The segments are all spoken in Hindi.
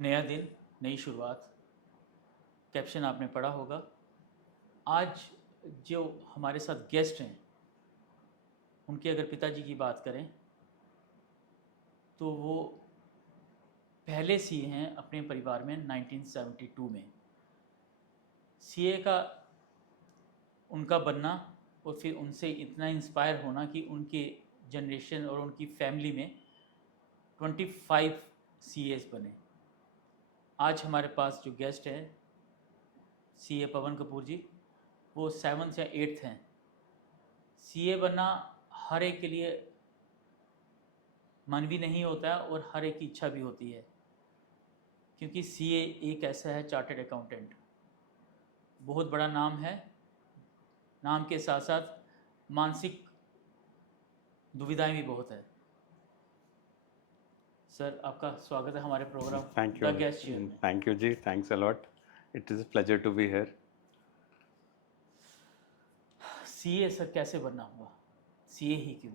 नया दिन, नई शुरुआत। कैप्शन आपने पढ़ा होगा। आज जो हमारे साथ गेस्ट हैं, उनके अगर पिताजी की बात करें तो वो पहले सीए हैं अपने परिवार में 1972 में। सीए का उनका बनना और फिर उनसे इतना इंस्पायर होना कि उनके जनरेशन और उनकी फैमिली में 25 सीएस बने। आज हमारे पास जो गेस्ट हैं सीए पवन कपूर जी, वो 7th या 8th हैं। सीए बनना हर एक के लिए मन भी नहीं होता है और हर एक की इच्छा भी होती है, क्योंकि सीए एक ऐसा है चार्टर्ड अकाउंटेंट, बहुत बड़ा नाम है। नाम के साथ साथ मानसिक दुविधाएं भी बहुत है। सर, आपका स्वागत है हमारे program Thank the you. Guest chair में। Thank you, Ji. Thanks a lot. It is a pleasure to be here. CA sir कैसे बनना हुआ, सीए ही क्यों?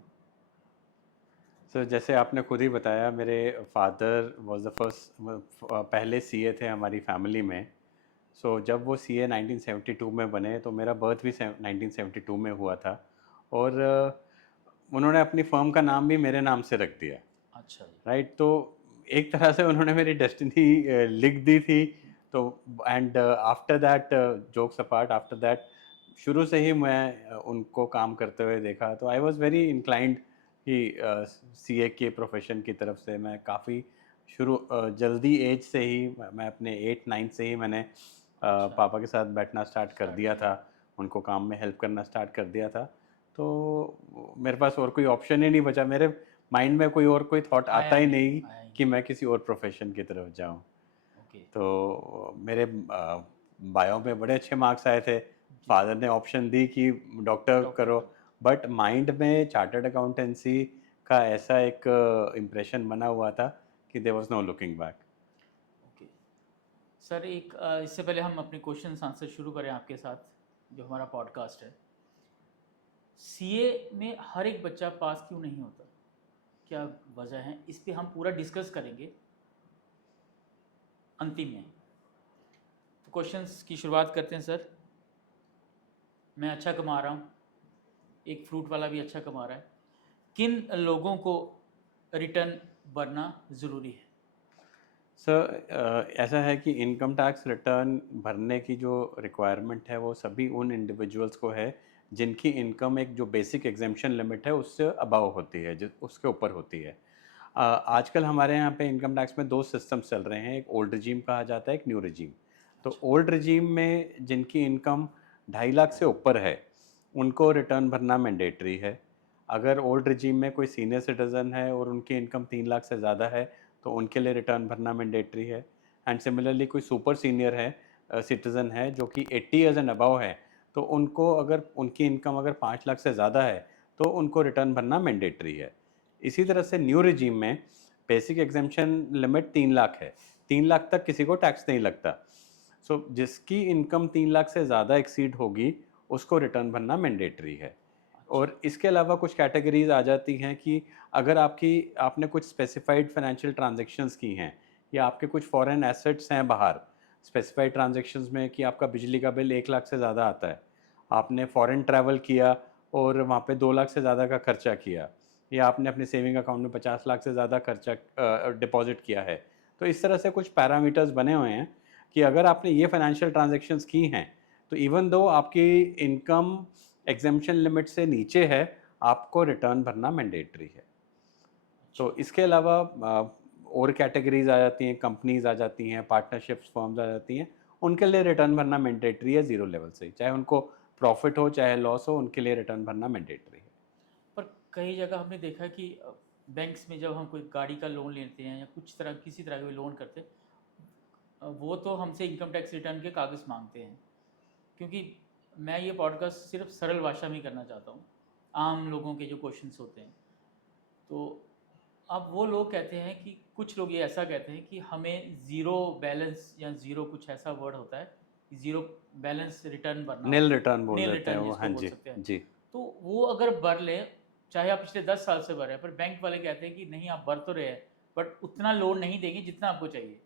सर जैसे आपने खुद ही बताया, मेरे फादर वाज द फर्स्ट, पहले सीए थे हमारी फैमिली में। जब वो सीए 1972 में बने तो मेरा बर्थ भी 1972 में हुआ था। और उन्होंने अपनी फर्म का नाम भी मेरे नाम से रख दिया। अच्छा जी। राइट, तो एक तरह से उन्होंने मेरी डेस्टिनी लिख दी थी। तो and after that, jokes apart, after that शुरू से ही मैं उनको काम करते हुए देखा, तो आई वाज वेरी इंक्लाइंड कि सीए के प्रोफेशन की तरफ से मैं काफ़ी जल्दी एज से ही, मैं अपने 8-9 से ही मैंने अच्छा, पापा के साथ बैठना स्टार्ट कर स्टार्ट दिया किया। था। उनको काम में हेल्प करना स्टार्ट कर दिया था। तो मेरे पास और कोई ऑप्शन ही नहीं बचा, मेरे माइंड में कोई थॉट आता आया ही नहीं, नहीं आया ही कि नहीं। मैं किसी और प्रोफेशन की तरफ जाऊं। ओके। तो मेरे बायो में बड़े अच्छे मार्क्स आए थे। जी। फादर ने ऑप्शन दी कि डॉक्टर डॉक्टर करो, बन। बट माइंड में चार्टर्ड अकाउंटेंसी का ऐसा एक इम्प्रेशन बना हुआ था कि there was no looking back. Okay sir, एक इससे पहले हम अपने क्वेश्चन आंसर शुरू करें आपके साथ, जो हमारा पॉडकास्ट है, सीए में हर एक बच्चा पास क्यों नहीं होता, क्या वजह है? इस पे हम पूरा डिस्कस करेंगे अंतिम में। तो क्वेश्चंस की शुरुआत करते हैं सर। मैं अच्छा कमा रहा हूँ, एक फ्रूट वाला भी अच्छा कमा रहा है, किन लोगों को रिटर्न भरना ज़रूरी है? सर ऐसा है कि इनकम टैक्स रिटर्न भरने की जो रिक्वायरमेंट है वो सभी उन इंडिविजुअल्स को है जिनकी इनकम एक जो बेसिक एग्जेम्पशन लिमिट है उससे अबव होती है, जो उसके ऊपर होती है। आजकल हमारे यहाँ पे इनकम टैक्स में दो सिस्टम्स चल रहे हैं, एक ओल्ड रिजीम कहा जाता है, एक न्यू रिजीम। तो अच्छा। ओल्ड रिजीम में जिनकी इनकम 2.5 लाख से ऊपर है उनको रिटर्न भरना मैंडेटरी है। अगर ओल्ड रिजीम में कोई सीनियर सिटीज़न है और उनकी इनकम 3 लाख से ज़्यादा है तो उनके लिए रिटर्न भरना मैंडेटरी है। एंड सिमिलरली कोई सुपर सीनियर है, सिटीज़न है जो कि 80 ईयर्स एंड अबव है, तो उनको अगर उनकी इनकम अगर 5 लाख से ज़्यादा है तो उनको रिटर्न भरना मैंडेटरी है। इसी तरह से न्यू रिजीम में बेसिक एग्जेम्पशन लिमिट 3 लाख है, 3 लाख तक किसी को टैक्स नहीं लगता। जिसकी इनकम 3 लाख से ज़्यादा एक्सीड होगी उसको रिटर्न भरना मैंडेटरी है। अच्छा। और इसके अलावा कुछ कैटेगरीज आ जाती हैं कि अगर आपने कुछ स्पेसिफाइड फाइनेंशियल ट्रांजैक्शंस की हैं या आपके कुछ फॉरेन एसेट्स हैं बाहर, स्पेसिफाइड ट्रांजैक्शंस में कि आपका बिजली का बिल 1 लाख से ज़्यादा आता है, आपने फॉरेन ट्रैवल किया और वहाँ पे 2 लाख से ज़्यादा का खर्चा किया, या आपने अपने सेविंग अकाउंट में 50 लाख से ज़्यादा खर्चा डिपॉजिट किया है, तो इस तरह से कुछ पैरामीटर्स बने हुए हैं कि अगर आपने ये फाइनेंशियल ट्रांजैक्शंस की हैं तो इवन दो आपकी इनकम एग्जेम्पशन लिमिट से नीचे है, आपको रिटर्न भरना मैंडेटरी है। अच्छा। तो इसके अलावा और कैटेगरीज आ जाती हैं, कंपनीज आ जाती हैं, पार्टनरशिप्स फर्म्स आ जाती हैं, उनके लिए रिटर्न भरना मैंडेटरी है ज़ीरो लेवल से, चाहे उनको प्रॉफिट हो चाहे लॉस हो, उनके लिए रिटर्न भरना मैंडेटरी है। पर कई जगह हमने देखा कि बैंक्स में जब हम कोई गाड़ी का लोन लेते हैं या कुछ तरह किसी तरह का भी लोन करते हैं, वो तो हमसे इनकम टैक्स रिटर्न के कागज़ मांगते हैं। क्योंकि मैं ये पॉडकास्ट सिर्फ सरल भाषा में ही करना चाहता हूँ, आम लोगों के जो क्वेश्चंस होते हैं। तो अब वो लोग कहते हैं कि कुछ लोग ये ऐसा कहते हैं कि हमें ज़ीरो बैलेंस या ज़ीरो कुछ ऐसा वर्ड होता है कि ज़ीरो बैलेंस रिटर्न भरना नील होता है, रिटर्न बोल नील देते हैं रिटर्न वो, जिसको हाँ बोल जी। सकते हैं। जी। तो वो अगर भर लें, चाहे आप पिछले 10 साल से भर रहे हैं, पर बैंक वाले कहते हैं कि नहीं, आप भर तो रहे हैं बट उतना लोन नहीं देंगे जितना आपको चाहिए।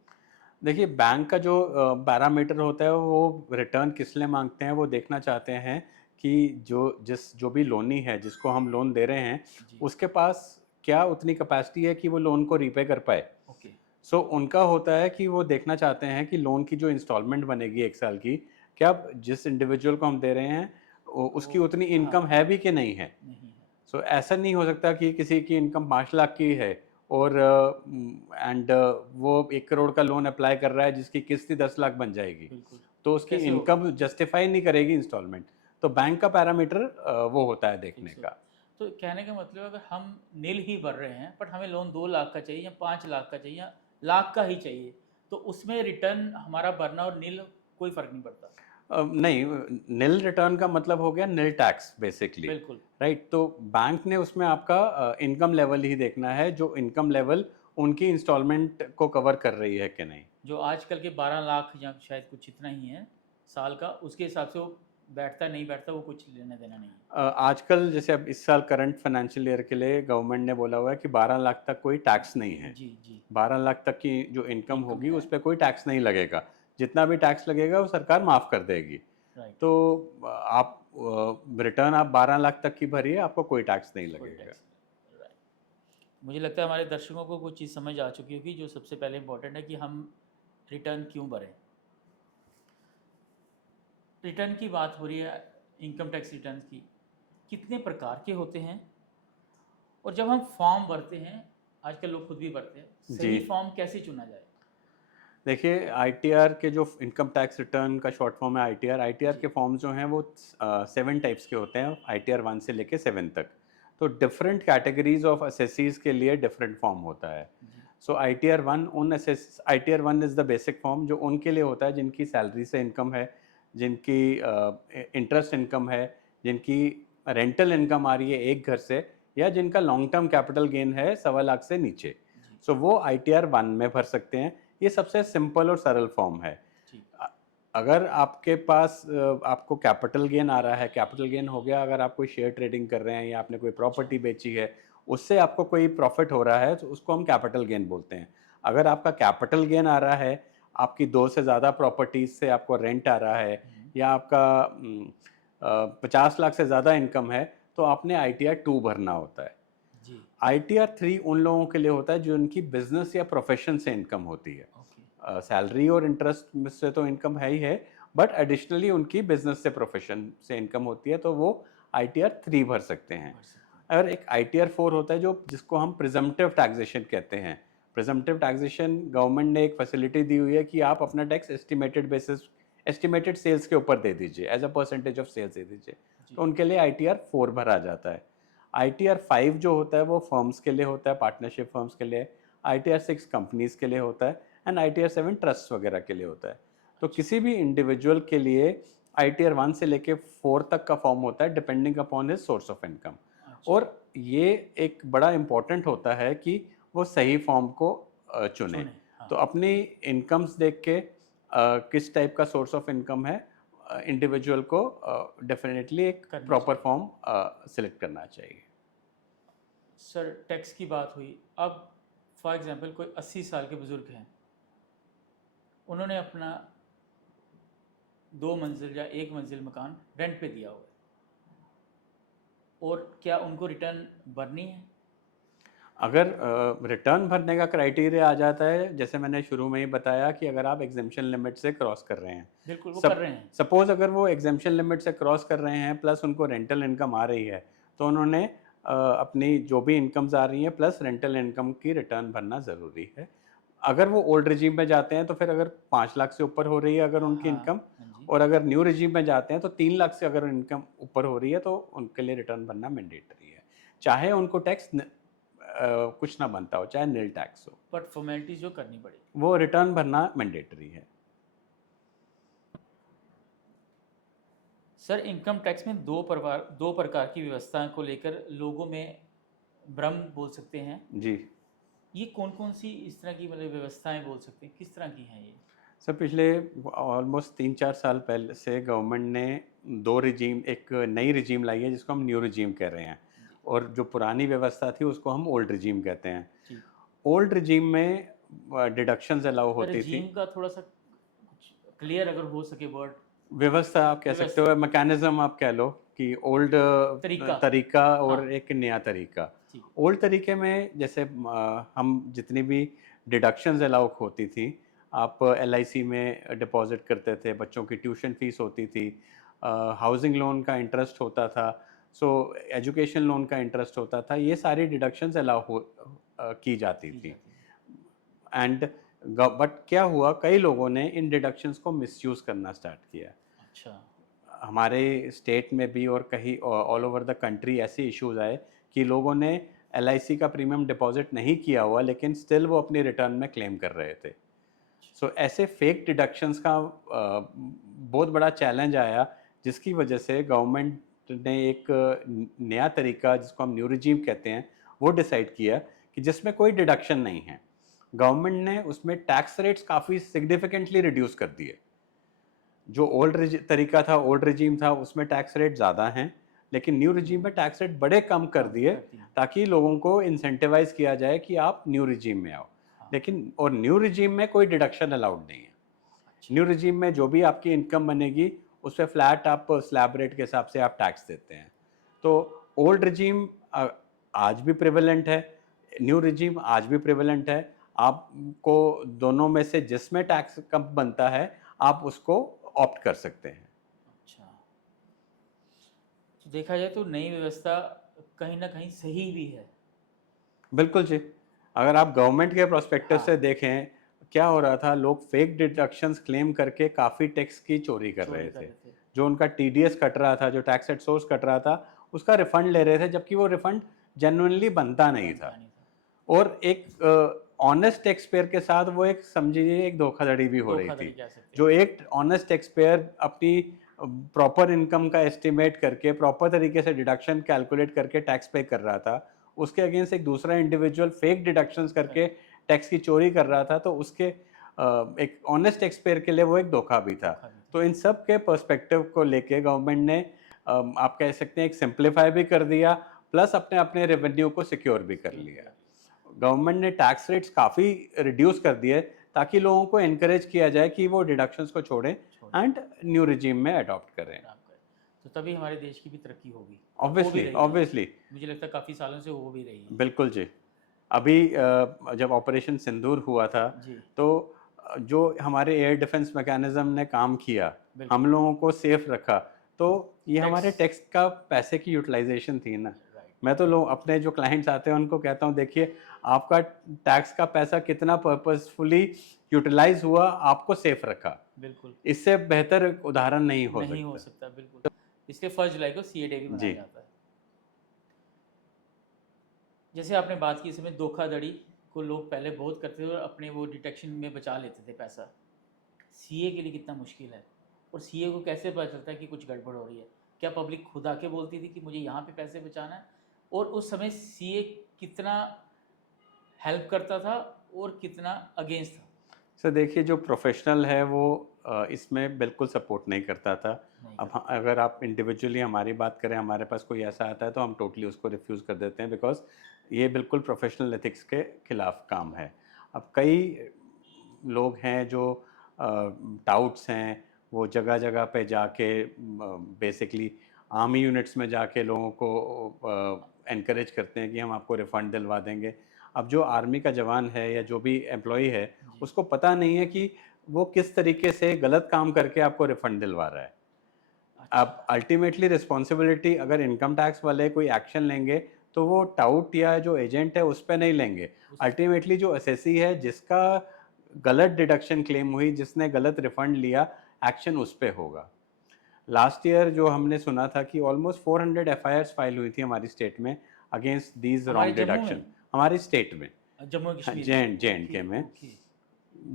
देखिए, बैंक का जो पैरामीटर होता है वो रिटर्न किस लिए मांगते हैं, वो देखना चाहते हैं कि जो भी लोनी है, जिसको हम लोन दे रहे हैं, जी। उसके पास क्या उतनी कैपेसिटी है कि वो लोन को रीपे कर पाए। ओके। सो उनका होता है कि वो देखना चाहते हैं कि लोन की जो इंस्टॉलमेंट बनेगी 1 साल की, क्या जिस इंडिविजुअल को हम दे रहे हैं वो, उसकी उतनी हाँ, इनकम है भी कि नहीं है। नहीं है। सो ऐसा नहीं हो सकता कि किसी की इनकम 5 लाख की है और वो 1 करोड़ का लोन अप्लाई कर रहा है जिसकी किस्त ही 10 लाख बन जाएगी, बिल्कुल। तो उसकी कैसे होगा? इनकम जस्टिफाई नहीं करेगी इंस्टॉलमेंट। तो बैंक का पैरामीटर वो होता है देखने फिक्स का। होता। तो कहने का मतलब अगर हम नील ही भर रहे हैं बट हमें लोन 2 लाख का चाहिए या 5 लाख का चाहिए या लाख का ही चाहिए, तो उसमें रिटर्न हमारा भरना और नील कोई फर्क नहीं पड़ता। नहीं, निल रिटर्न का मतलब हो गया निल टैक्स बेसिकली, बिल्कुल। राइट। तो बैंक ने उसमें आपका इनकम लेवल ही देखना है, जो इनकम लेवल उनकी इंस्टॉलमेंट को कवर कर रही है कि नहीं। जो आजकल के 12 लाख या शायद कुछ इतना ही है साल का, उसके हिसाब से वो बैठता नहीं बैठता, वो कुछ लेना देना नहीं है। आजकल जैसे अब इस साल करंट फाइनेंशियल ईयर के लिए गवर्नमेंट ने बोला हुआ है कि 12 लाख तक कोई टैक्स नहीं है। जी जी। 12 लाख तक की जो इनकम इनकम होगी है। उस पर कोई टैक्स नहीं लगेगा। जितना भी टैक्स लगेगा वो सरकार माफ़ कर देगी। राइट। तो आप रिटर्न आप 12 लाख तक की भरिए, आपको कोई टैक्स नहीं कोई लगेगा। टैक्स नहीं। राइट। मुझे लगता है हमारे दर्शकों को कुछ चीज़ समझ आ चुकी होगी। जो सबसे पहले इंपॉर्टेंट है कि हम रिटर्न क्यों भरें। रिटर्न की बात हो रही है, इनकम टैक्स रिटर्न की कितने प्रकार के होते हैं, और जब हम फॉर्म भरते हैं, आजकल लोग खुद भी भरते हैं, जी, सही फॉर्म कैसे चुना जाए? देखिए, आईटीआर के जो इनकम टैक्स रिटर्न का शॉर्ट फॉर्म है आईटीआर। आईटीआर जी के फॉर्म जो हैं वो 7 टाइप्स के होते हैं, आईटीआर 1 से लेके 7 तक। तो डिफरेंट कैटेगरीज ऑफ असेसीज के लिए डिफरेंट फॉर्म होता है। जी। So ITR 1 is the basic form, जो उनके लिए होता है जिनकी सैलरी से इनकम है, जिनकी इंटरेस्ट इनकम है, जिनकी रेंटल इनकम आ रही है एक घर से, या जिनका लॉन्ग टर्म कैपिटल गेन है 1.25 लाख से नीचे। जी। सो वो आईटीआर 1 में भर सकते हैं। ये सबसे सिंपल और सरल फॉर्म है। ठीक। अगर आपके पास आपको कैपिटल गेन आ रहा है, कैपिटल गेन हो गया अगर आप कोई शेयर ट्रेडिंग कर रहे हैं या आपने कोई अच्छा। प्रॉपर्टी बेची है, उससे आपको कोई प्रॉफिट हो रहा है, तो उसको हम कैपिटल गेन बोलते हैं। अगर आपका कैपिटल गेन आ रहा है, आपकी 2 से ज़्यादा प्रॉपर्टीज से आपको रेंट आ रहा है, या आपका 50 लाख से ज़्यादा इनकम है, तो आपने आईटीआर 2 भरना होता है। जी। आईटीआर 3 उन लोगों के लिए होता है जो उनकी बिजनेस या प्रोफेशन से इनकम होती है। ओके। सैलरी और इंटरेस्ट में से तो इनकम है ही है, बट एडिशनली उनकी बिजनेस से प्रोफेशन से इनकम होती है, तो वो आईटीआर 3 भर सकते हैं। भर सकते हैं। और एक आईटीआर 4 होता है जो जिसको हम प्रिजम्पटिव टैक्सेशन कहते हैं। प्रिजम्पटिव टैक्सेशन गवर्नमेंट ने एक फैसिलिटी दी हुई है कि आप अपना टैक्स एस्टिमेटेड सेल्स के ऊपर दे दीजिए, as a percentage of sales दे दीजिए। जी। तो उनके लिए आईटीआर 4 भरा जाता है। आईटीआर 5 जो होता है वो फर्म्स के लिए होता है, पार्टनरशिप फर्म्स के लिए। आईटीआर 6 कंपनीज के लिए होता है, एंड आईटीआर 7 ट्रस्ट वगैरह के लिए होता है। तो अच्छा। किसी भी इंडिविजुअल के लिए आईटीआर 1 से लेके 4 तक का फॉर्म होता है, depending upon his source of income. अच्छा। और ये एक बड़ा इंपॉर्टेंट होता है कि वो सही फॉर्म को चुने। चुने। हाँ। तो अपनी इनकम्स देख के किस टाइप का सोर्स ऑफ इनकम है, इंडिविजुअल को डेफिनेटली एक करना प्रॉपर चाहिए। फॉर्म सिलेक्ट करना चाहिए। सर, टैक्स की बात हुई, अब फॉर एग्जांपल कोई 80 साल के बुज़ुर्ग हैं, उन्होंने अपना 2 मंजिल या 1 मंजिल मकान रेंट पे दिया हुआ है, और क्या उनको रिटर्न भरनी है? अगर रिटर्न भरने का क्राइटेरिया आ जाता है, जैसे मैंने शुरू में ही बताया कि अगर आप एग्जेम्पशन लिमिट से क्रॉस कर रहे हैं, बिल्कुल, वो कर सब रहे हैं। सपोज अगर वो एग्जेम्पशन लिमिट से क्रॉस कर रहे हैं प्लस उनको रेंटल इनकम आ रही है, तो उन्होंने अपनी जो भी इनकम्स आ रही हैं प्लस रेंटल इनकम की रिटर्न भरना ज़रूरी है। अगर वो ओल्ड रिजीम में जाते हैं तो फिर अगर 5 लाख से ऊपर हो रही है अगर उनकी हाँ। इनकम, हाँ जी। और अगर न्यू रिजीम में जाते हैं तो 3 लाख से अगर इनकम ऊपर हो रही है तो उनके लिए रिटर्न भरना मैंडेटरी है, चाहे उनको टैक्स कुछ ना बनता हो, चाहे नील टैक्स हो, बट फॉर्मेलिटीज जो करनी पड़ेगी। वो रिटर्न भरना मैंडेटरी है। सर, इनकम टैक्स में दो प्रकार की व्यवस्था को लेकर लोगों में भ्रम बोल सकते हैं। जी ये कौन कौन सी इस तरह की मतलब व्यवस्थाएं बोल सकते हैं, किस तरह की हैं ये? सर, पिछले ऑलमोस्ट 3-4 साल पहले से गवर्नमेंट ने दो रिजीम, एक नई रिजीम लाई है जिसको हम न्यू रिजीम कह रहे हैं, जी। और जो पुरानी व्यवस्था थी उसको हम ओल्ड रिजीम कहते हैं। ठीक। ओल्ड रिजीम में डिडक्शंस अलाउ होती थी। रजीम का थोड़ा सा कुछ क्लियर अगर हो सके वर्ड। व्यवस्था आप कह सकते व्यवस्था। हो, मैकेनिज्म आप कह लो कि ओल्ड तरीका। तरीका और हाँ। एक नया तरीका। ठीक है। ओल्ड तरीके में जैसे हम जितनी भी डिडक्शंस अलाउ होती थी, आप एलआईसी में डिपॉजिट करते थे, बच्चों की ट्यूशन फीस होती थी, हाउसिंग लोन का इंटरेस्ट होता था, सो एजुकेशन लोन का इंटरेस्ट होता था, ये सारी डिडक्शंस अलाउ की जाती की थी। जाती है। एंड बट क्या हुआ, कई लोगों ने इन डिडक्शंस को मिसयूज़ करना स्टार्ट किया। अच्छा। हमारे स्टेट में भी और कहीं ऑल ओवर द कंट्री ऐसे इश्यूज आए कि लोगों ने एलआईसी का प्रीमियम डिपॉजिट नहीं किया हुआ, लेकिन स्टिल वो अपनी रिटर्न में क्लेम कर रहे थे। सो ऐसे फेक डिडक्शंस का बहुत बड़ा चैलेंज आया, जिसकी वजह से गवर्नमेंट ने एक नया तरीका, जिसको हम न्यू रिजीम कहते हैं, वो डिसाइड किया कि जिसमें कोई डिडक्शन नहीं है। गवर्नमेंट ने उसमें टैक्स रेट्स काफ़ी सिग्निफिकेंटली रिड्यूस कर दिए। जो ओल्ड तरीका था, ओल्ड रिजीम था, उसमें टैक्स रेट ज़्यादा हैं, लेकिन न्यू रिजीम में टैक्स रेट बड़े कम कर कम दिए, कर दी। ताकि लोगों को इंसेंटिवाइज किया जाए कि आप न्यू रिजीम में आओ। हाँ। लेकिन और न्यू रिजीम में कोई डिडक्शन अलाउड नहीं है। अच्छा। न्यू रिजीम में जो भी आपकी इनकम बनेगी, उस पे फ्लैट आप स्लैब रेट के हिसाब से आप टैक्स देते हैं। तो ओल्ड रिजीम आज भी प्रिवेलेंट है, न्यू रिजीम आज भी प्रिवेलेंट है। आपको दोनों में से जिसमें टैक्स कम बनता है, आप उसको ऑप्ट कर सकते हैं। अच्छा, तो देखा जाए तो नई व्यवस्था कहीं ना कहीं सही भी है। बिल्कुल जी। अगर आप गवर्नमेंट के प्रोस्पेक्टिव हाँ। से देखें, क्या हो रहा था, लोग फेक डिडक्शंस क्लेम करके काफ़ी टैक्स की चोरी कर चोरी रहे कर थे। रहे थे। जो उनका टीडीएस कट रहा था, जो टैक्स एट सोर्स कट रहा था, उसका रिफंड ले रहे थे, जबकि वो रिफंड जेन्युइनली बनता नहीं था। बनता नहीं था। और एक ऑनेस्ट टैक्स पेयर के साथ वो एक, समझिए, एक धोखाधड़ी भी हो रही धोखाधड़ी थी। कह सकते जो हैं। एक ऑनेस्ट टैक्स पेयर अपनी प्रॉपर इनकम का एस्टिमेट करके, प्रॉपर तरीके से डिडक्शन कैलकुलेट करके टैक्स पे कर रहा था, उसके अगेंस्ट एक दूसरा इंडिविजुअल फेक डिडक्शंस करके टैक्स की चोरी कर रहा था, तो उसके एक ऑनेस्ट टैक्स पेयर के लिए वो एक धोखा भी था। धोखा भी था। तो इन सब के पर्सपेक्टिव को लेके गवर्नमेंट ने आप कह सकते हैं एक सिंप्लीफाई भी कर दिया, प्लस अपने अपने रेवेन्यू को सिक्योर भी कर Secure लिया। किया। गवर्नमेंट ने टैक्स रेट्स काफ़ी रिड्यूस कर दिए, ताकि लोगों को एनकरेज किया जाए कि वो डिडक्शंस को छोड़ें छोड़ एंड न्यू रिजीम में अडॉप्ट करें। काम करें, तो तभी हमारे देश की भी तरक्की होगी और हो भी ऑब्वियसली, रही है। ऑब्वियसली। मुझे लगता है काफ़ी सालों से हो भी रही है। बिल्कुल जी। अभी जब ऑपरेशन सिंदूर हुआ था, जी। तो जो हमारे एयर डिफेंस मैकेनिज्म ने काम किया, हम बिल्कुल। लोगों को सेफ रखा, तो ये हमारे टैक्स। टैक्स का पैसे की यूटिलाइजेशन थी ना। राइट। मैं तो लोग अपने जो क्लाइंट्स आते हैं उनको कहता हूँ, देखिए, आपका टैक्स का पैसा कितना पर्पसफुली यूटिलाइज हुआ, आपको सेफ रखा। बिल्कुल। इससे बेहतर उदाहरण नहीं हो नहीं हो सकता। सकता, बिल्कुल। इसलिए 1 जुलाई को सीए डे भी जी। मनाया जाता है। जैसे आपने बात की, इसमें धोखाधड़ी को लोग पहले बहुत करते थे और अपने वो डिटेक्शन में बचा लेते थे पैसा। सीए के लिए कितना मुश्किल है, और सीए को कैसे पता चलता है कि कुछ गड़बड़ हो रही है? क्या पब्लिक खुद आके बोलती थी कि मुझे यहाँ पे पैसे बचाना है? और उस समय सीए कितना हेल्प करता था और कितना अगेंस्ट था? सर देखिए, जो प्रोफेशनल है वो इसमें बिल्कुल सपोर्ट नहीं करता था। नहीं अब करता। अगर आप इंडिविजुअली हमारी बात करें, हमारे पास कोई ऐसा आता है तो हम टोटली उसको रिफ्यूज़ कर देते हैं, बिकॉज ये बिल्कुल प्रोफेशनल एथिक्स के खिलाफ काम है। अब कई लोग हैं जो टाउट्स हैं, वो जगह जगह पे जाके बेसिकली आर्मी यूनिट्स में जाके लोगों को एनकरेज करते हैं कि हम आपको रिफ़ंड दिलवा देंगे। अब जो आर्मी का जवान है या जो भी एम्प्लॉई है, जी। उसको पता नहीं है कि वो किस तरीके से गलत काम करके आपको रिफंड दिलवा रहा है। अच्छा। अब अल्टीमेटली रिस्पॉन्सिबिलिटी अगर इनकम टैक्स वाले कोई एक्शन लेंगे, तो वो टाउट या जो एजेंट है उस पे नहीं लेंगे। उस अल्टीमेटली जो एसएससी है, जिसका गलत डिडक्शन क्लेम हुई, जिसने गलत रिफंड लिया, एक्शन उस पे होगा। लास्ट ईयर जो हमने सुना था कि ऑलमोस्ट 400 एफआईआर्स फाइल हुई थी हमारी स्टेट में अगेंस्ट दीज हमारे रॉन्ग जम्मू डिडक्शन। में, हमारी स्टेट में, जम्मू कश्मीर जे में। एंड के ओके में, ओके।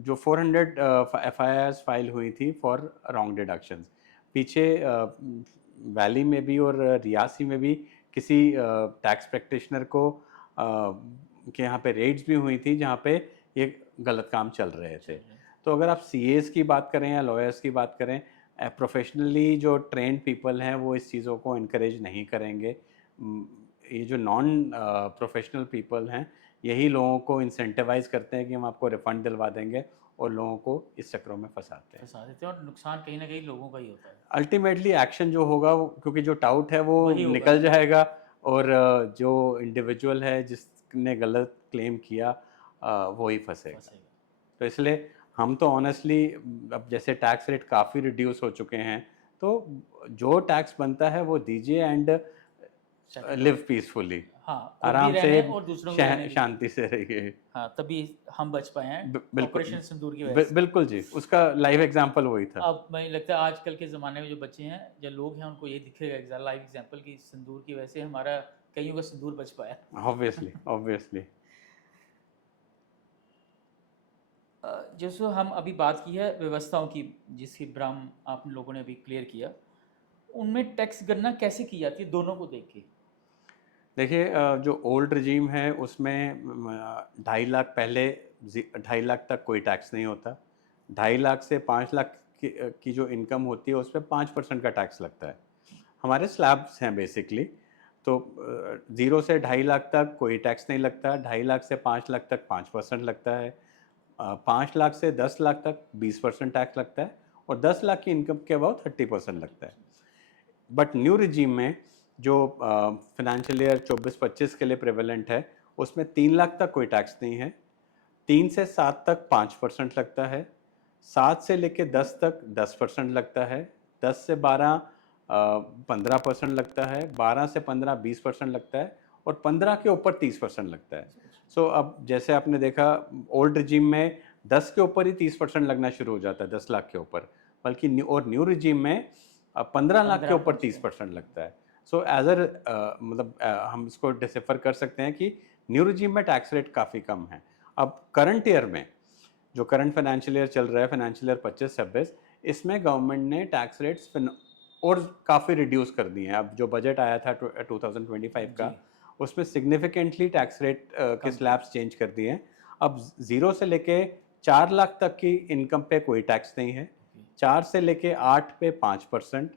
जो 400 एफआईआर्स फाइल हुई थी फॉर रॉन्ग डिडक्शंस। पीछे वैली में भी और रियासी में भी किसी टैक्स प्रैक्टिशनर को के यहाँ पे रेड्स भी हुई थी, जहाँ पे ये गलत काम चल रहे चल थे। रहे। तो अगर आप सीएस की बात करें या लॉयर्स की बात करें, प्रोफेशनली जो ट्रेंड पीपल हैं वो इस चीज़ों को इनकरेज नहीं करेंगे। ये जो नॉन प्रोफेशनल पीपल हैं, यही लोगों को इंसेंटिवाइज करते हैं कि हम आपको रिफंड दिलवा देंगे, और लोगों को इस चक्रों में फंसाते हैं। फंसा देते हैं और नुकसान कहीं ना कहीं लोगों का ही होता है। अल्टीमेटली एक्शन जो होगा क्योंकि जो टाउट है वो वही होगा। निकल जाएगा, और जो इंडिविजुअल है जिसने गलत क्लेम किया वो ही फंसेगा। तो इसलिए हम तो ऑनेस्टली, अब जैसे टैक्स रेट काफ़ी रिड्यूस हो चुके हैं, तो जो टैक्स बनता है वो दीजिए एंड लिव पीसफुली, हाँ, खुद भी आराम से रहने और दूसरों को रहने दीजिए। शांति से रहिए। हाँ, तभी हम बच पाए हैं बिल्कुल ऑपरेशन सिंदूर की वजह से। बिल्कुल जी, उसका लाइव एग्जांपल वही था। अब मुझे लगता है आजकल के ज़माने में जो बच्चे हैं, जो लोग हैं, उनको ये दिखेगा लाइव एग्जांपल कि सिंदूर की वजह से हमारा कईयों का सिंदूर बच पाया। Obviously obviously. जैसे हम अभी बात की है व्यवस्थाओं की, जिसकी भ्रम आप लोगों ने अभी क्लियर किया, उनमें टैक्स गणना कैसे की जाती है दोनों को देख के? देखिए, जो ओल्ड रिजीम है उसमें 2.5 लाख पहले 2.5 लाख तक कोई टैक्स नहीं होता। 2.5 लाख से 5 लाख की जो इनकम होती है उस पर 5% का टैक्स लगता है। हमारे स्लैब्स हैं बेसिकली। तो 0 से 2.5 लाख तक कोई टैक्स नहीं लगता, 2.5 लाख से 5 लाख तक 5% लगता है, 5 लाख से 10 लाख तक 20% टैक्स लगता है, और 10 लाख की इनकम के अबाउट 30% लगता है। बट न्यू रिजीम में जो फाइनेंशियल ईयर 24-25 के लिए प्रेवलेंट है उसमें 3 लाख तक कोई टैक्स नहीं है, 3 से 7 तक 5% लगता है, 7 से लेके 10 तक 10% लगता है, 10 से 12 15% लगता है, 12 से 15 20% लगता है, और 15 के ऊपर 30% लगता है। सो अब जैसे आपने देखा ओल्ड रिजीम में 10 के ऊपर ही 30% लगना शुरू हो जाता है, 10 लाख के ऊपर, बल्कि न्यू रिजीम में 15 लाख के ऊपर 30% लगता है। सो एज मतलब हम इसको डिसिफर कर सकते हैं कि न्यू रिजीम में टैक्स रेट काफ़ी कम है। अब करंट ईयर में जो करंट फाइनेंशियल ईयर चल रहा है, फाइनेंशियल ईयर 25-26, इसमें गवर्नमेंट ने टैक्स रेट्स और काफ़ी रिड्यूस कर दिए हैं। अब जो बजट आया था 2025 का, उसमें सिग्निफिकेंटली टैक्स रेट के स्लैब्स चेंज कर दिए हैं। अब 0 से लेके 4 लाख तक की इनकम पे कोई टैक्स नहीं है, 4 से लेके 8 पे 5%,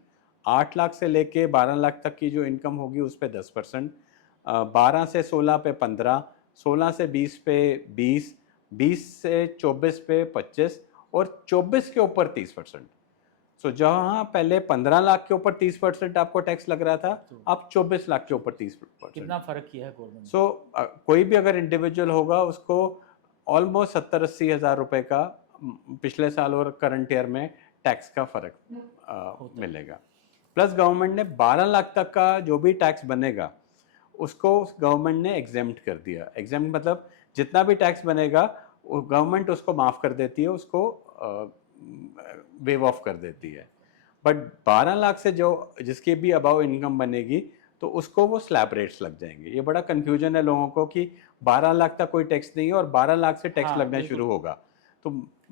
8 लाख से लेके 12 लाख तक की जो इनकम होगी उस पे 10%, 12 से 16 पे 15, 16 से 20 पे 20, 20 से 24 पे 25, और 24 के ऊपर 30%। सो जहाँ पहले 15 लाख के ऊपर 30% आपको टैक्स लग रहा था, अब 24 लाख के ऊपर 30%। कितना फर्क किया है गवर्नमेंट? सो कोई भी अगर इंडिविजुअल होगा उसको ऑलमोस्ट 70-80 हज़ार रुपए का पिछले साल और करंट ईयर में टैक्स का फर्क मिलेगा। प्लस गवर्नमेंट ने 12 लाख तक का जो भी टैक्स बनेगा उसको गवर्नमेंट ने एग्जेम्प्ट कर दिया। एग्जेम्प्ट मतलब जितना भी टैक्स बनेगा गवर्नमेंट उसको माफ़ कर देती है, उसको वेव ऑफ कर देती है। बट 12 लाख से जो जिसकी भी अबाव इनकम बनेगी तो उसको वो स्लैब रेट्स लग जाएंगे। ये बड़ा कंफ्यूजन है लोगों को कि 12 लाख तक कोई टैक्स नहीं है और 12 लाख से टैक्स लगना शुरू होगा। तो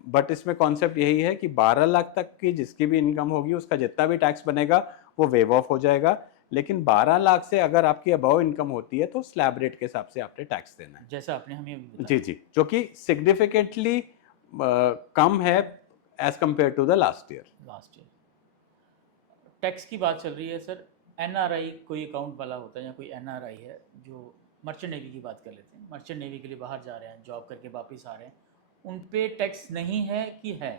बट इसमें कॉन्सेप्ट यही है कि 12 लाख तक की जिसकी भी इनकम होगी उसका जितना भी टैक्स बनेगा वो वेव ऑफ हो जाएगा, लेकिन 12 लाख से अगर आपकी अबाव इनकम होती है तो स्लैब रेट के हिसाब से आपने टैक्स देना है। जैसा आपने हमें अभी बताया। जी जी, जो कि सिग्निफिकेंटली कम है as compare to the last year. Tax की बात चल रही है सर, एनआरआई कोई अकाउंट वाला होता है या कोई एनआरआई है जो मर्चेंट नेवी की बात कर लेते हैं, मर्चेंट नेवी के लिए बाहर जा रहे हैं, जॉब करके वापस आ रहे हैं, उन पे टैक्स नहीं है कि है?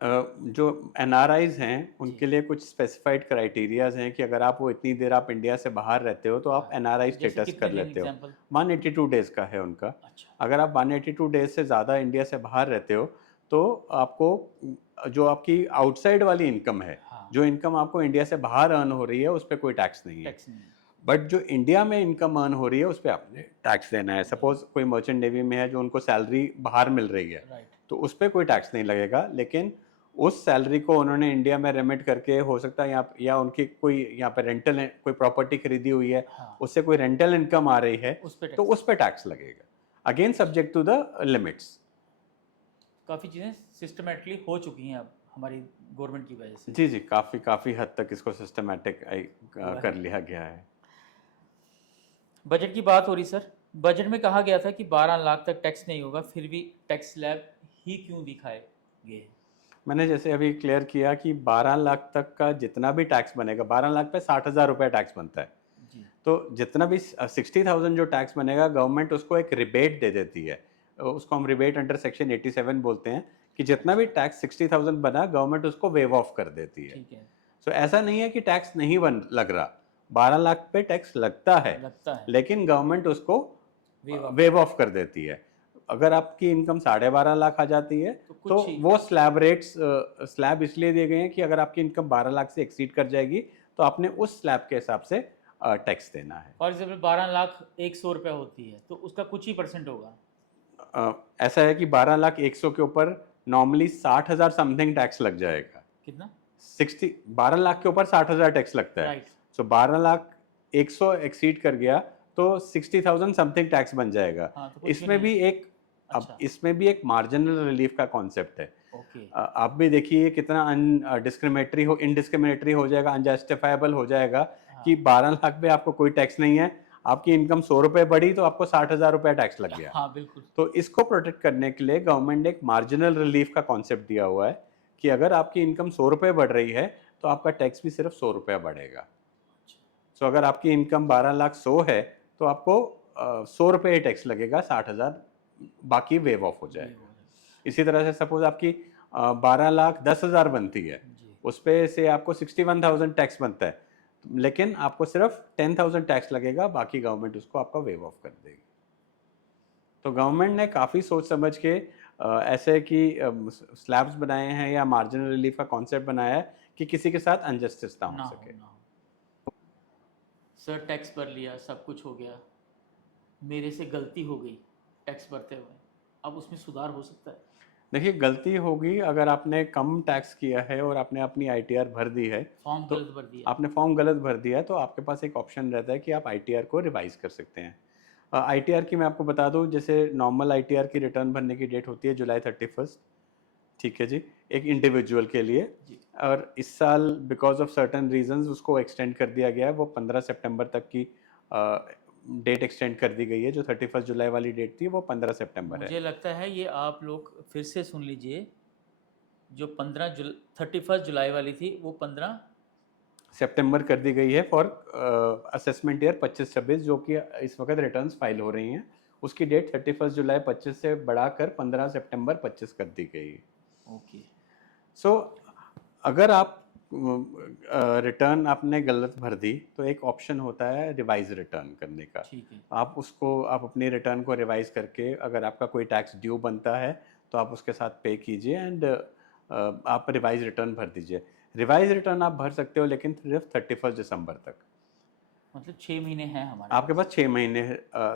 जो एनआरआईज हैं उनके लिए कुछ स्पेसिफाइड क्राइटेरियाज हैं कि अगर आप वो इतनी देर आप इंडिया से बाहर रहते हो तो आप एनआरआई स्टेटस कर लेते हो। 182 डेज का है उनका। अच्छा। अगर आप 182 डेज से ज़्यादा इंडिया से बाहर रहते हो तो आपको जो आपकी आउटसाइड वाली इनकम है, जो इनकम आपको इंडिया से बाहर अर्न हो रही है उस पर कोई टैक्स नहीं है। बट जो इंडिया में इनकम अर्न हो रही है उस पर आपने टैक्स देना है। सपोज कोई मर्चेंट नेवी में है जो उनको सैलरी बाहर मिल रही है, तो उस पर कोई टैक्स नहीं लगेगा, लेकिन उस सैलरी को उन्होंने इंडिया में रेमिट करके हो सकता है यहाँ या उनकी कोई यहाँ पे रेंटल कोई प्रॉपर्टी खरीदी हुई है, उससे कोई रेंटल इनकम आ रही है तो उस पर टैक्स लगेगा, again subject to the limits. काफ़ी चीज़ें सिस्टमेटिकली हो चुकी हैं अब हमारी गवर्नमेंट की वजह से। जी जी, काफ़ी हद तक इसको सिस्टमेटिक कर लिया गया है। बजट की बात हो रही सर, बजट में कहा गया था कि 12 लाख तक टैक्स नहीं होगा, फिर भी टैक्स स्लैब ही क्यों दिखाए गए? मैंने जैसे अभी क्लियर किया कि 12 लाख तक का जितना भी टैक्स बनेगा, 12 लाख पे 60,000 रुपये टैक्स बनता है। तो जितना भी 60,000 जो टैक्स बनेगा गवर्नमेंट उसको एक रिबेट दे देती है, उसको हम रिबेट अंडर सेक्शन 87 बोलते हैं कि जितना भी टैक्स 60,000 बना गवर्नमेंट उसको वेव ऑफ कर देती है। ठीक है। सो ऐसा नहीं है कि टैक्स नहीं बन लग रहा, 12 लाख पे टैक्स लगता है लेकिन गवर्नमेंट उसको वेव ऑफ कर देती है। अगर आपकी इनकम 12.5 लाख आ जाती है तो वो स्लैब रेट्स स्लैब इसलिए दिए गए हैं कि अगर आपकी इनकम 12 लाख से एक्सीड कर जाएगी तो आपने उस स्लैब के हिसाब से टैक्स देना है। फॉर एग्जाम्पल 12,01,00,000 होती है तो उसका कुछ ही परसेंट होगा। ऐसा है कि 12 लाख 100 के ऊपर नॉर्मली 60,000 समथिंग टैक्स लग जाएगा। कितना? 12 लाख के ऊपर 60,000 टैक्स लगता है। सो 12 लाख 100 एक्सीड कर गया तो 60,000 समथिंग टैक्स बन जाएगा। हाँ, तो इसमें भी एक अब इसमें भी एक मार्जिनल रिलीफ का कॉन्सेप्ट है। आप भी देखिए कितना अनडिस्क्रिमिनेटरी हो इनडिस्क्रिमिनेटरी हो जाएगा, अनजस्टिफाइबल हो जाएगा कि 12 लाख पे आपको कोई टैक्स नहीं है, आपकी इनकम 100 रुपए बढ़ी तो आपको 60,000 रुपए टैक्स लग गया। हाँ, बिल्कुल। तो इसको प्रोटेक्ट करने के लिए गवर्नमेंट ने एक मार्जिनल रिलीफ का कॉन्सेप्ट दिया हुआ है कि अगर आपकी इनकम 100 रुपए बढ़ रही है तो आपका टैक्स भी सिर्फ 100 रुपया बढ़ेगा। सो अगर आपकी इनकम 12 लाख 100 है तो आपको 100 रुपये ही टैक्स लगेगा, 60,000 बाकी वेव ऑफ हो जाएगा। इसी तरह से सपोज आपकी 12 लाख 10,000 बनती है, उस पे से आपको 61,000 टैक्स बनता है लेकिन आपको सिर्फ 10,000 टैक्स लगेगा, बाकी गवर्नमेंट उसको आपका वेव ऑफ कर देगी। तो गवर्नमेंट ने काफ़ी सोच समझ के ऐसे कि स्लैब्स बनाए हैं या मार्जिनल रिलीफ का कॉन्सेप्ट बनाया है कि किसी के साथ अनजस्टिस ना हो सके। सर टैक्स भर लिया, सब कुछ हो गया, मेरे से गलती हो गई टैक्स भरते हुए, अब उसमें सुधार हो सकता है? देखिए गलती होगी अगर आपने कम टैक्स किया है और आपने अपनी आईटीआर भर दी है, फॉर्म तो गलत भर दिया, आपने फॉर्म गलत भर दिया है तो आपके पास एक ऑप्शन रहता है कि आप आईटीआर को रिवाइज कर सकते हैं। आईटीआर की मैं आपको बता दूं, जैसे नॉर्मल आईटीआर की रिटर्न भरने की डेट होती है जुलाई 31, ठीक है जी, एक इंडिविजुअल के लिए जी। और इस साल बिकॉज ऑफ सर्टन रीजंस उसको एक्सटेंड कर दिया गया है, वो 15 सितंबर तक की डेट एक्सटेंड कर दी गई है। जो 31 जुलाई वाली डेट थी वो 15 सितंबर है। मुझे लगता है ये आप लोग फिर से सुन लीजिए, जो 31 जुलाई वाली थी वो 15 सितंबर कर दी गई है फॉर असेसमेंट ईयर 25-26, जो कि इस वक्त रिटर्न्स फाइल हो रही हैं, उसकी डेट 31 जुलाई 25 से बढ़ाकर 15 सितंबर 25 कर दी गई। ओके। सो अगर आप रिटर्न आपने गलत भर दी तो एक ऑप्शन होता है रिवाइज रिटर्न करने का। ठीक है। आप अपनी रिटर्न को रिवाइज करके अगर आपका कोई टैक्स ड्यू बनता है तो आप उसके साथ पे कीजिए एंड आप रिवाइज रिटर्न भर दीजिए। रिवाइज रिटर्न आप भर सकते हो लेकिन सिर्फ 31 दिसंबर तक। मतलब 6 महीने हैं हमारे आपके पास 6 महीने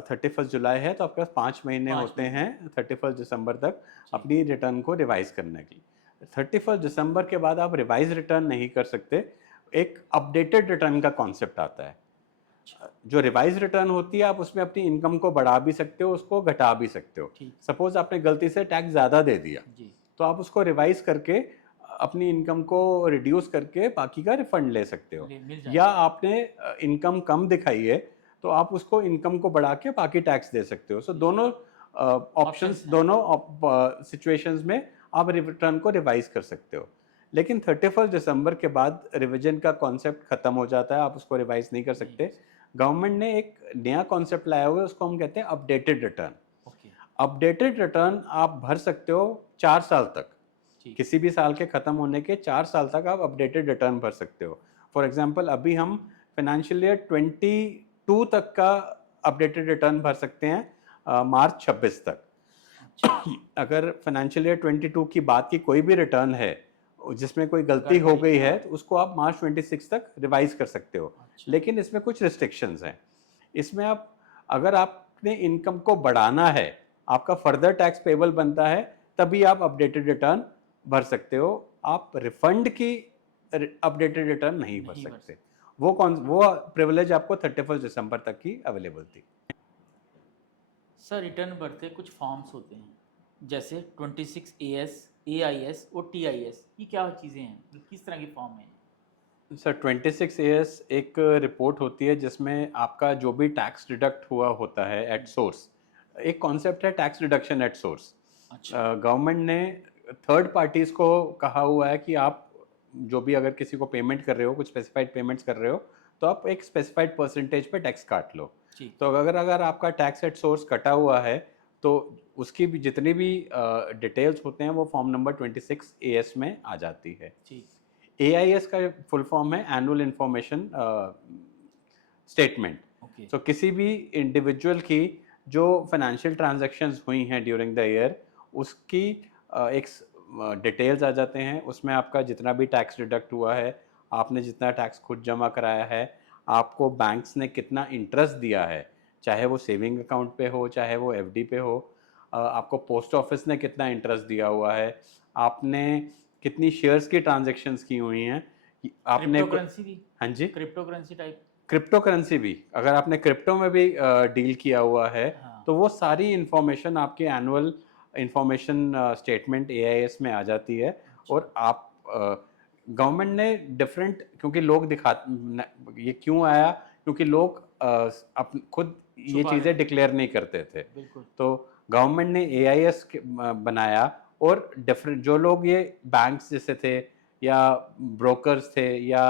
31 जुलाई है तो आपके पास 5 महीने होते हैं 31 दिसंबर तक अपनी रिटर्न को रिवाइज करने के लिए। 31 दिसंबर के बाद आप रिवाइज रिटर्न नहीं कर सकते, एक अपडेटेड रिटर्न का कॉन्सेप्ट आता है। जो रिवाइज रिटर्न होती है आप उसमें अपनी इनकम को बढ़ा भी सकते हो, उसको घटा भी सकते हो। सपोज आपने गलती से टैक्स ज़्यादा दे दिया तो आप उसको रिवाइज करके अपनी इनकम को रिड्यूस करके बाकी का रिफंड ले सकते हो, या आपने इनकम कम दिखाई है तो आप उसको इनकम को बढ़ा के बाकी टैक्स दे सकते हो। सो दोनों ऑप्शंस, दोनों सिचुएशंस में आप रिटर्न को रिवाइज कर सकते हो। लेकिन 31 दिसंबर के बाद रिवीजन का कॉन्सेप्ट खत्म हो जाता है, आप उसको रिवाइज नहीं कर सकते। गवर्नमेंट ने एक नया कॉन्सेप्ट लाया हुआ है, उसको हम कहते हैं अपडेटेड रिटर्न। अपडेटेड रिटर्न आप भर सकते हो 4 साल तक, किसी भी साल के खत्म होने के 4 साल तक आप अपडेटेड रिटर्न भर सकते हो। फॉर एग्जांपल अभी हम फाइनेंशियल ईयर 22 तक का अपडेटेड रिटर्न भर सकते हैं मार्च 26 तक। अगर फाइनेंशियल ईयर 22 की बात की कोई भी रिटर्न है जिसमें कोई गलती हो गई है तो उसको आप मार्च 26 तक रिवाइज कर सकते हो। लेकिन इसमें कुछ रिस्ट्रिक्शंस हैं। इसमें आप अगर आपने इनकम को बढ़ाना है, आपका फर्दर टैक्स पेबल बनता है, तभी आप अपडेटेड रिटर्न भर सकते हो। आप रिफंड की अपडेटेड रिटर्न नहीं भर सकते। वो प्रिविलेज आपको 31 दिसंबर तक की अवेलेबल थी। सर रिटर्न भरते कुछ फॉर्म्स होते हैं, जैसे 26 AS, AIS और TIS, ये क्या चीज़ें हैं, किस तरह की फॉर्म है? सर 26 AS एक रिपोर्ट होती है जिसमें आपका जो भी टैक्स डिडक्ट हुआ होता है एट सोर्स, एक कॉन्सेप्ट है tax deduction at source. Government ने थर्ड पार्टीज को कहा हुआ है कि आप जो भी अगर किसी को पेमेंट कर रहे हो, कुछ स्पेसिफाइड पेमेंट्स कर रहे हो, तो आप एक स्पेसिफाइड परसेंटेज पे टैक्स काट लो। ठीक। तो अगर अगर आपका टैक्स एट सोर्स कटा हुआ है तो उसकी भी जितनी भी डिटेल्स होते हैं वो फॉर्म नंबर 26 एएस में आ जाती है। ठीक। एआईएस का फुल फॉर्म है एनुअल इंफॉर्मेशन स्टेटमेंट। ओके। सो किसी भी इंडिविजुअल की जो फाइनेंशियल ट्रांजैक्शंस हुई हैं ड्यूरिंग द ईयर उसकी एक डिटेल्स आ जाते हैं। उसमें आपका जितना भी टैक्स डिडक्ट हुआ है, आपने जितना टैक्स खुद जमा कराया है, आपको बैंक्स ने कितना इंटरेस्ट दिया है, चाहे वो सेविंग अकाउंट पे हो चाहे वो एफडी पे हो, आपको पोस्ट ऑफिस ने कितना इंटरेस्ट दिया हुआ है, आपने कितनी शेयर्स की ट्रांजैक्शंस की हुई हैं, आपने क्रिप्टो करेंसी भी, हाँ जी, crypto currency type. Crypto currency भी, अगर आपने क्रिप्टो में भी डील किया हुआ है हाँ। तो वो सारी इंफॉर्मेशन आपके एनुअल इंफॉर्मेशन स्टेटमेंट एआईएस में आ जाती है। अच्छा। और आप गवर्नमेंट ने डिफरेंट, क्योंकि लोग ये क्यों आया, क्योंकि लोग खुद ये छुपा रहे चीज़ें थे। डिक्लेयर नहीं करते थे। बिल्कुल। तो गवर्नमेंट ने एआईएस बनाया और डिफरेंट जो लोग ये बैंक्स जैसे थे या ब्रोकर्स थे या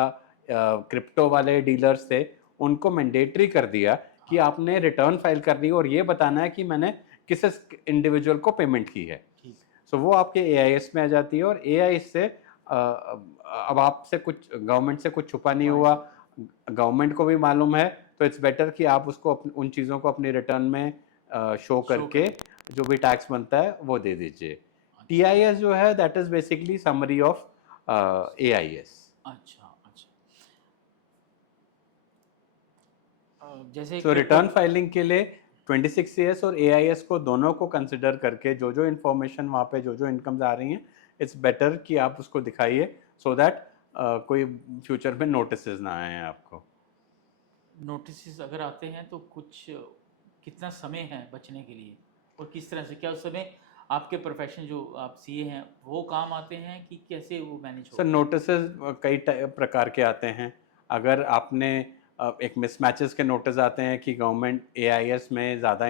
क्रिप्टो वाले डीलर्स थे, उनको मैंडेटरी कर दिया कि हाँ। आपने रिटर्न फाइल करनी है और ये बताना है कि मैंने किस इंडिविजुअल को पेमेंट की है। ठीक। सो वो आपके एआईएस में आ जाती है और एआईएस से अब आपसे कुछ गवर्नमेंट से कुछ छुपा नहीं छुपा नहीं हुआ, सकते। गवर्नमेंट को भी मालूम है, तो इट्स बेटर कि आप उसको उन चीज़ों को अपनी रिटर्न में शो शो करके करें। जो भी टैक्स बनता है वो दे दीजिए। अच्छा। टीआईएस जो है that is basically summary of AIS. अच्छा। अच्छा। जैसे सो क्रिप्टो। रिटर्न फाइलिंग के लिए 26CS और एआईएस को दोनों को कंसिडर करके जो जो इन्फॉर्मेशन वहाँ पे जो जो इनकम्स आ रही हैं, इट्स बेटर कि आप उसको दिखाइए सो दैट कोई फ्यूचर में नोटिस ना आए आपको। नोटिस अगर आते हैं तो कुछ कितना समय है बचने के लिए, और किस तरह से, क्या उस समय आपके प्रोफेशन जो आप सीए हैं वो काम आते हैं कि कैसे वो मैनेज सर होगा? नोटिस कई प्रकार के आते हैं। अगर आपने एक मिसमैचेस के नोटिस आते हैं कि गवर्नमेंट एआईएस में ज़्यादा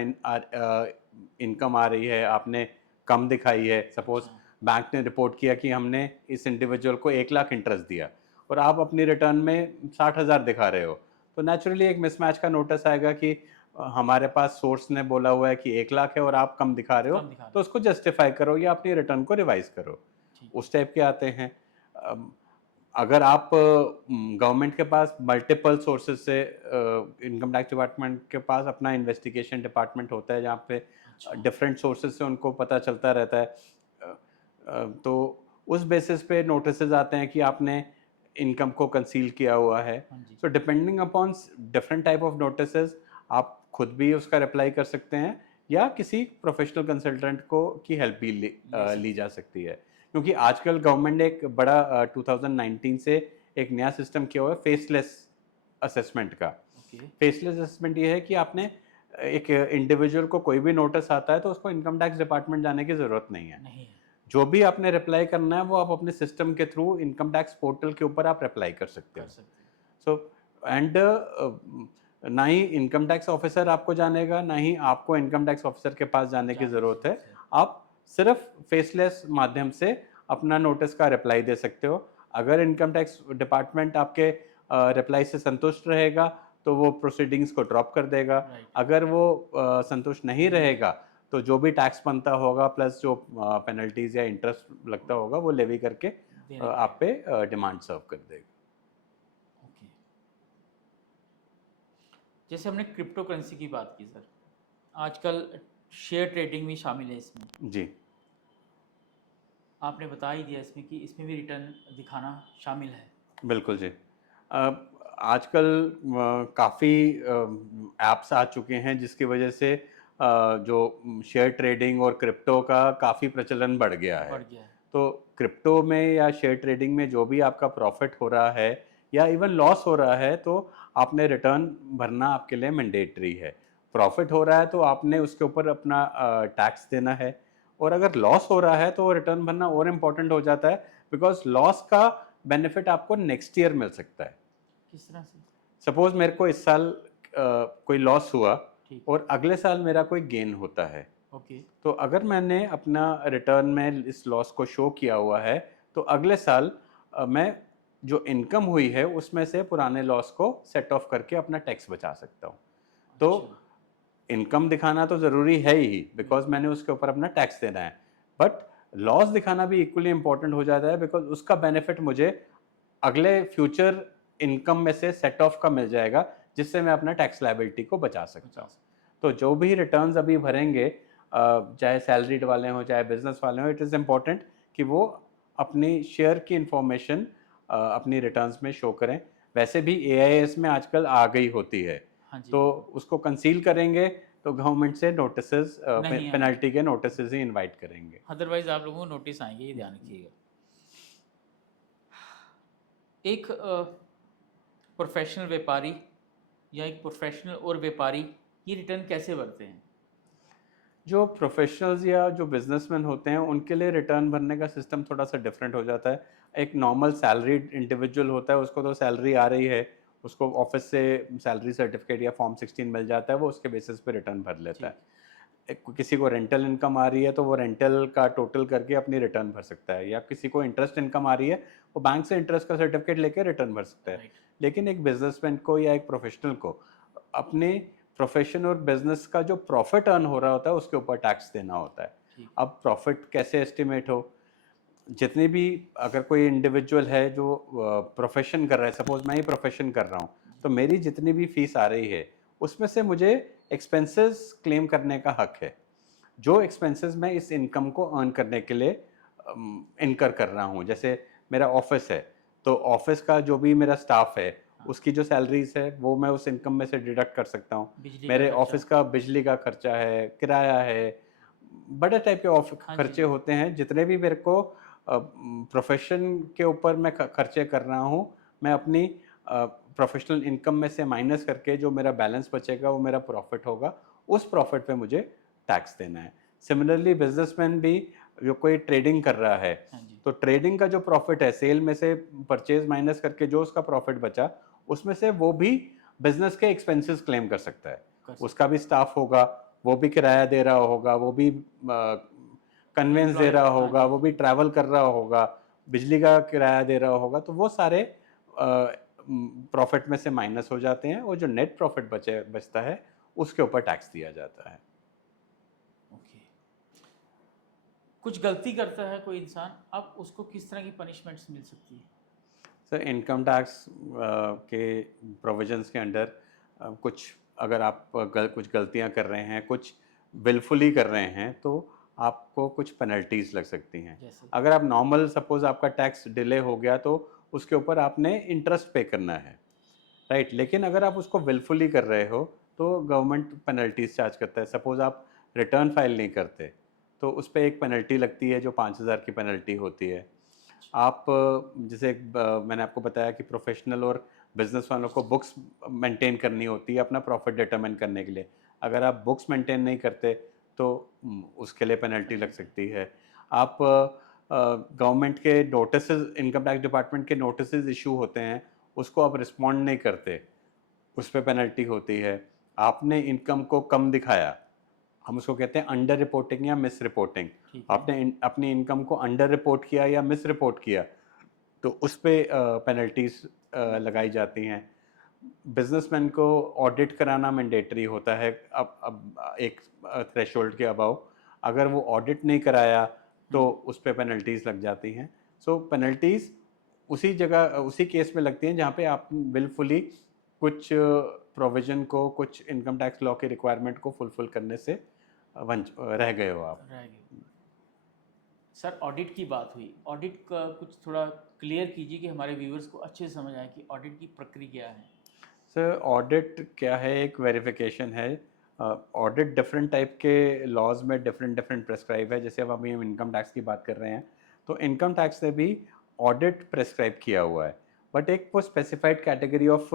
इनकम आ रही है, आपने कम दिखाई है। सपोज अच्छा। बैंक ने रिपोर्ट किया कि हमने इस इंडिविजुअल को 1 लाख इंटरेस्ट दिया और आप अपनी रिटर्न में 60,000 दिखा रहे हो, तो नेचुरली एक मिसमैच का नोटिस आएगा कि हमारे पास सोर्स ने बोला हुआ है कि 1 लाख है और आप कम दिखा रहे हो, कम दिखा रहे तो उसको जस्टिफाई करो या अपनी रिटर्न को रिवाइज करो। ठीक। उस टाइप के आते हैं। अम, अगर आप गवर्नमेंट के पास मल्टीपल सोर्सेज से, इनकम टैक्स डिपार्टमेंट के पास अपना इन्वेस्टिगेशन डिपार्टमेंट होता है जहाँ पे अच्छा। डिफरेंट सोर्सेज से उनको पता चलता रहता है, तो उस बेसिस पे नोटिसेस आते हैं कि आपने इनकम को कंसील किया हुआ है। हाँ जी। So depending upon different type of notices, आप खुद भी उसका रिप्लाई कर सकते हैं या किसी प्रोफेशनल कंसल्टेंट को की हेल्प भी ली जा सकती है। क्योंकि आजकल गवर्नमेंट ने एक बड़ा 2019 से एक नया सिस्टम किया हुआ है फेसलेस असेसमेंट का। ओके। फेसलेस असेसमेंट ये है कि आपने एक इंडिविजुअल को कोई भी नोटिस आता है तो उसको इनकम टैक्स डिपार्टमेंट जाने की ज़रूरत नहीं है। नहीं है। जो भी आपने रिप्लाई करना है वो आप अपने सिस्टम के थ्रू इनकम टैक्स पोर्टल के ऊपर आप रिप्लाई कर सकते कर हो। सकते हैं। सो एंड ना ही इनकम टैक्स ऑफिसर आपको जानेगा, ना ही आपको इनकम टैक्स ऑफिसर के पास जाने की जाने की ज़रूरत है। जरूरत है। आप सिर्फ फेसलेस माध्यम से अपना नोटिस का रिप्लाई दे सकते हो। अगर इनकम टैक्स डिपार्टमेंट आपके रिप्लाई से संतुष्ट रहेगा तो वो प्रोसीडिंग्स को ड्रॉप कर देगा। राइट। अगर वो संतुष्ट नहीं नहीं रहेगा तो जो भी टैक्स बनता होगा प्लस जो पेनल्टीज या इंटरेस्ट लगता होगा वो लेवी करके देने आप पड़ेगा। पे डिमांड सर्व कर देगा। ओके। जैसे हमने क्रिप्टो करेंसी की बात की सर, आजकल शेयर ट्रेडिंग भी शामिल है इसमें। जी आपने बता ही दिया इसमें कि इसमें भी रिटर्न दिखाना शामिल है। बिल्कुल जी। आजकल काफ़ी ऐप्स आ चुके हैं जिसकी वजह से जो शेयर ट्रेडिंग और क्रिप्टो का काफ़ी प्रचलन बढ़ गया है। बढ़ गया है। तो क्रिप्टो में या शेयर ट्रेडिंग में जो भी आपका प्रॉफिट हो रहा है या इवन लॉस हो रहा है तो आपने रिटर्न भरना आपके लिए मैंडेटरी है। प्रॉफिट हो रहा है तो आपने उसके ऊपर अपना टैक्स देना है, और अगर लॉस हो रहा है तो रिटर्न भरना और इम्पोर्टेंट हो जाता है, बिकॉज लॉस का बेनिफिट आपको नेक्स्ट ईयर मिल सकता है। किस तरह से? सपोज मेरे को इस साल कोई लॉस हुआ ठीक। और अगले साल मेरा कोई गेन होता है, ओके। तो अगर मैंने अपना रिटर्न में इस लॉस को शो किया हुआ है तो अगले साल मैं जो इनकम हुई है उसमें से पुराने लॉस को सेट ऑफ करके अपना टैक्स बचा सकता हूँ। तो अच्छा, इनकम दिखाना तो ज़रूरी है ही, बिकॉज मैंने उसके ऊपर अपना टैक्स देना है, बट लॉस दिखाना भी इक्वली इंपॉर्टेंट हो जाता है, बिकॉज उसका बेनिफिट मुझे अगले फ्यूचर इनकम में से सेट ऑफ का मिल जाएगा, जिससे मैं अपना टैक्स लायबिलिटी को बचा सकता हूँ। तो जो भी रिटर्न्स अभी भरेंगे, चाहे सैलरीड वाले हों चाहे बिजनेस वाले हों, इट इज़ इम्पॉर्टेंट कि वो अपनी शेयर की इंफॉर्मेशन अपनी रिटर्न्स में शो करें। वैसे भी एआईएस में आजकल आ गई होती है, हाँ जी, तो उसको कंसील करेंगे तो गवर्नमेंट से नोटिसेस, नहीं आएंगे, पेनल्टी के नोटिसेस ही इनवाइट करेंगे। अदरवाइज आप लोगों को नोटिस आएंगे, ये ध्यान रखिएगा। एक प्रोफेशनल व्यापारी या एक प्रोफेशनल और व्यापारी ये रिटर्न कैसे भरते हैं? जो प्रोफेशनल्स या जो बिजनेसमैन होते हैं उनके लिए रिटर्न भरने का सिस्टम थोड़ा सा डिफरेंट हो जाता है। एक नॉर्मल सैलरीड इंडिविजुअल होता है, उसको तो सैलरी आ रही है, उसको ऑफिस से सैलरी सर्टिफिकेट या फॉर्म 16 मिल जाता है, वो उसके बेसिस पे रिटर्न भर लेता ठीक, है। किसी को रेंटल इनकम आ रही है तो वो रेंटल का टोटल करके अपनी रिटर्न भर सकता है, या किसी को इंटरेस्ट इनकम आ रही है वो बैंक से इंटरेस्ट का सर्टिफिकेट लेके रिटर्न भर सकता है। राइट, लेकिन एक बिजनेसमैन को या एक प्रोफेशनल को अपने प्रोफेशन और बिजनेस का जो प्रॉफिट अर्न हो रहा होता है उसके ऊपर टैक्स देना होता है। ठीक, अब प्रॉफिट कैसे एस्टिमेट हो, जितने भी, अगर कोई इंडिविजुअल है जो प्रोफेशन कर रहा है, सपोज मैं ही प्रोफेशन कर रहा हूँ, तो मेरी जितनी भी फीस आ रही है उसमें से मुझे एक्सपेंसेस क्लेम करने का हक है। जो एक्सपेंसेस मैं इस इनकम को अर्न करने के लिए इनकर कर रहा हूँ, जैसे मेरा ऑफिस है तो ऑफिस का जो भी मेरा स्टाफ है हाँ, उसकी जो सैलरीज है वो मैं उस इनकम में से डिडक्ट कर सकता हूँ। बिजली का मेरे खर्चा, ऑफिस का बिजली का खर्चा है, किराया है, बड़े टाइप के ऑफिस हाँ जी, खर्चे होते हैं, जितने भी मेरे को प्रोफेशन के ऊपर मैं खर्चे कर रहा हूँ, मैं अपनी प्रोफेशनल इनकम में से माइनस करके जो मेरा बैलेंस बचेगा वो मेरा प्रॉफिट होगा, उस प्रॉफिट पे मुझे टैक्स देना है। सिमिलरली बिजनेसमैन भी जो कोई ट्रेडिंग कर रहा है, हाँ जी, तो ट्रेडिंग का जो प्रॉफिट है सेल में से परचेज माइनस करके जो उसका प्रॉफिट बचा, उसमें से वो भी बिजनेस के एक्सपेंसेस क्लेम कर सकता है। कर सकते उसका भी स्टाफ होगा, वो भी किराया दे रहा होगा, वो भी कन्वेंस दे एम्प्लॉय, रहा हाँ होगा, जी, वो भी ट्रैवल कर रहा होगा, बिजली का किराया दे रहा होगा, तो वो सारे प्रॉफिट में से माइनस हो जाते हैं और जो नेट प्रॉफिट बचता है उसके ऊपर टैक्स दिया जाता है। ओके। कुछ गलती करता है कोई इंसान, अब उसको किस तरह की पनिशमेंट्स मिल सकती है? सर इनकम टैक्स के प्रोविजंस के अंडर कुछ, अगर आप कुछ गलतियां कर रहे हैं, कुछ विलफुली कर रहे हैं, तो आपको कुछ पेनल्टीज लग सकती हैं। जैसे, अगर आप नॉर्मल, सपोज आपका टैक्स डिले हो गया तो उसके ऊपर आपने इंटरेस्ट पे करना है, राइट। लेकिन अगर आप उसको विलफुली कर रहे हो तो गवर्नमेंट पेनल्टीज चार्ज करता है। सपोज आप रिटर्न फाइल नहीं करते तो उस पर एक पेनल्टी लगती है जो 5,000 की पेनल्टी होती है। आप जैसे मैंने आपको बताया कि प्रोफेशनल और बिजनेस वालों को बुक्स मेंटेन करनी होती है अपना प्रॉफिट डिटरमिन करने के लिए। अगर आप बुक्स मेंटेन नहीं करते तो उसके लिए पेनल्टी लग पेनल्टी, सकती है। आप गवर्नमेंट के नोटिस, इनकम टैक्स डिपार्टमेंट के नोटिस इशू होते हैं, उसको आप रिस्पॉन्ड नहीं करते, उस पर पेनल्टी होती है। आपने इनकम को कम दिखाया, हम उसको कहते हैं अंडर रिपोर्टिंग या मिस रिपोर्टिंग। ठीक है, आपने अपनी इनकम को अंडर रिपोर्ट किया या मिस रिपोर्ट किया तो उस पे पेनल्टीज लगती लगाई है, जाती हैं। बिजनेसमैन को ऑडिट कराना मैंडेटरी होता है, अब एक थ्रेशोल्ड के अबव अगर वो ऑडिट नहीं कराया तो उस पे पेनल्टीज लग जाती हैं। सो पेनल्टीज उसी जगह उसी केस में लगती हैं जहाँ पे आप विलफुली कुछ प्रोविजन को, कुछ इनकम टैक्स लॉ के रिक्वायरमेंट को फुलफिल करने से वंच रह गए हो आप। रह गए। सर ऑडिट की बात हुई, ऑडिट का कुछ थोड़ा क्लियर कीजिए कि हमारे व्यूअर्स को अच्छे से समझ आए कि ऑडिट की प्रक्रिया क्या है? सर ऑडिट क्या है, एक वेरिफिकेशन है। ऑडिट डिफरेंट टाइप के लॉज में डिफरेंट डिफरेंट प्रेस्क्राइब है। जैसे अब हम इनकम टैक्स की बात कर रहे हैं तो इनकम टैक्स से भी ऑडिट प्रेस्क्राइब किया हुआ है, बट एक वो स्पेसिफाइड कैटेगरी ऑफ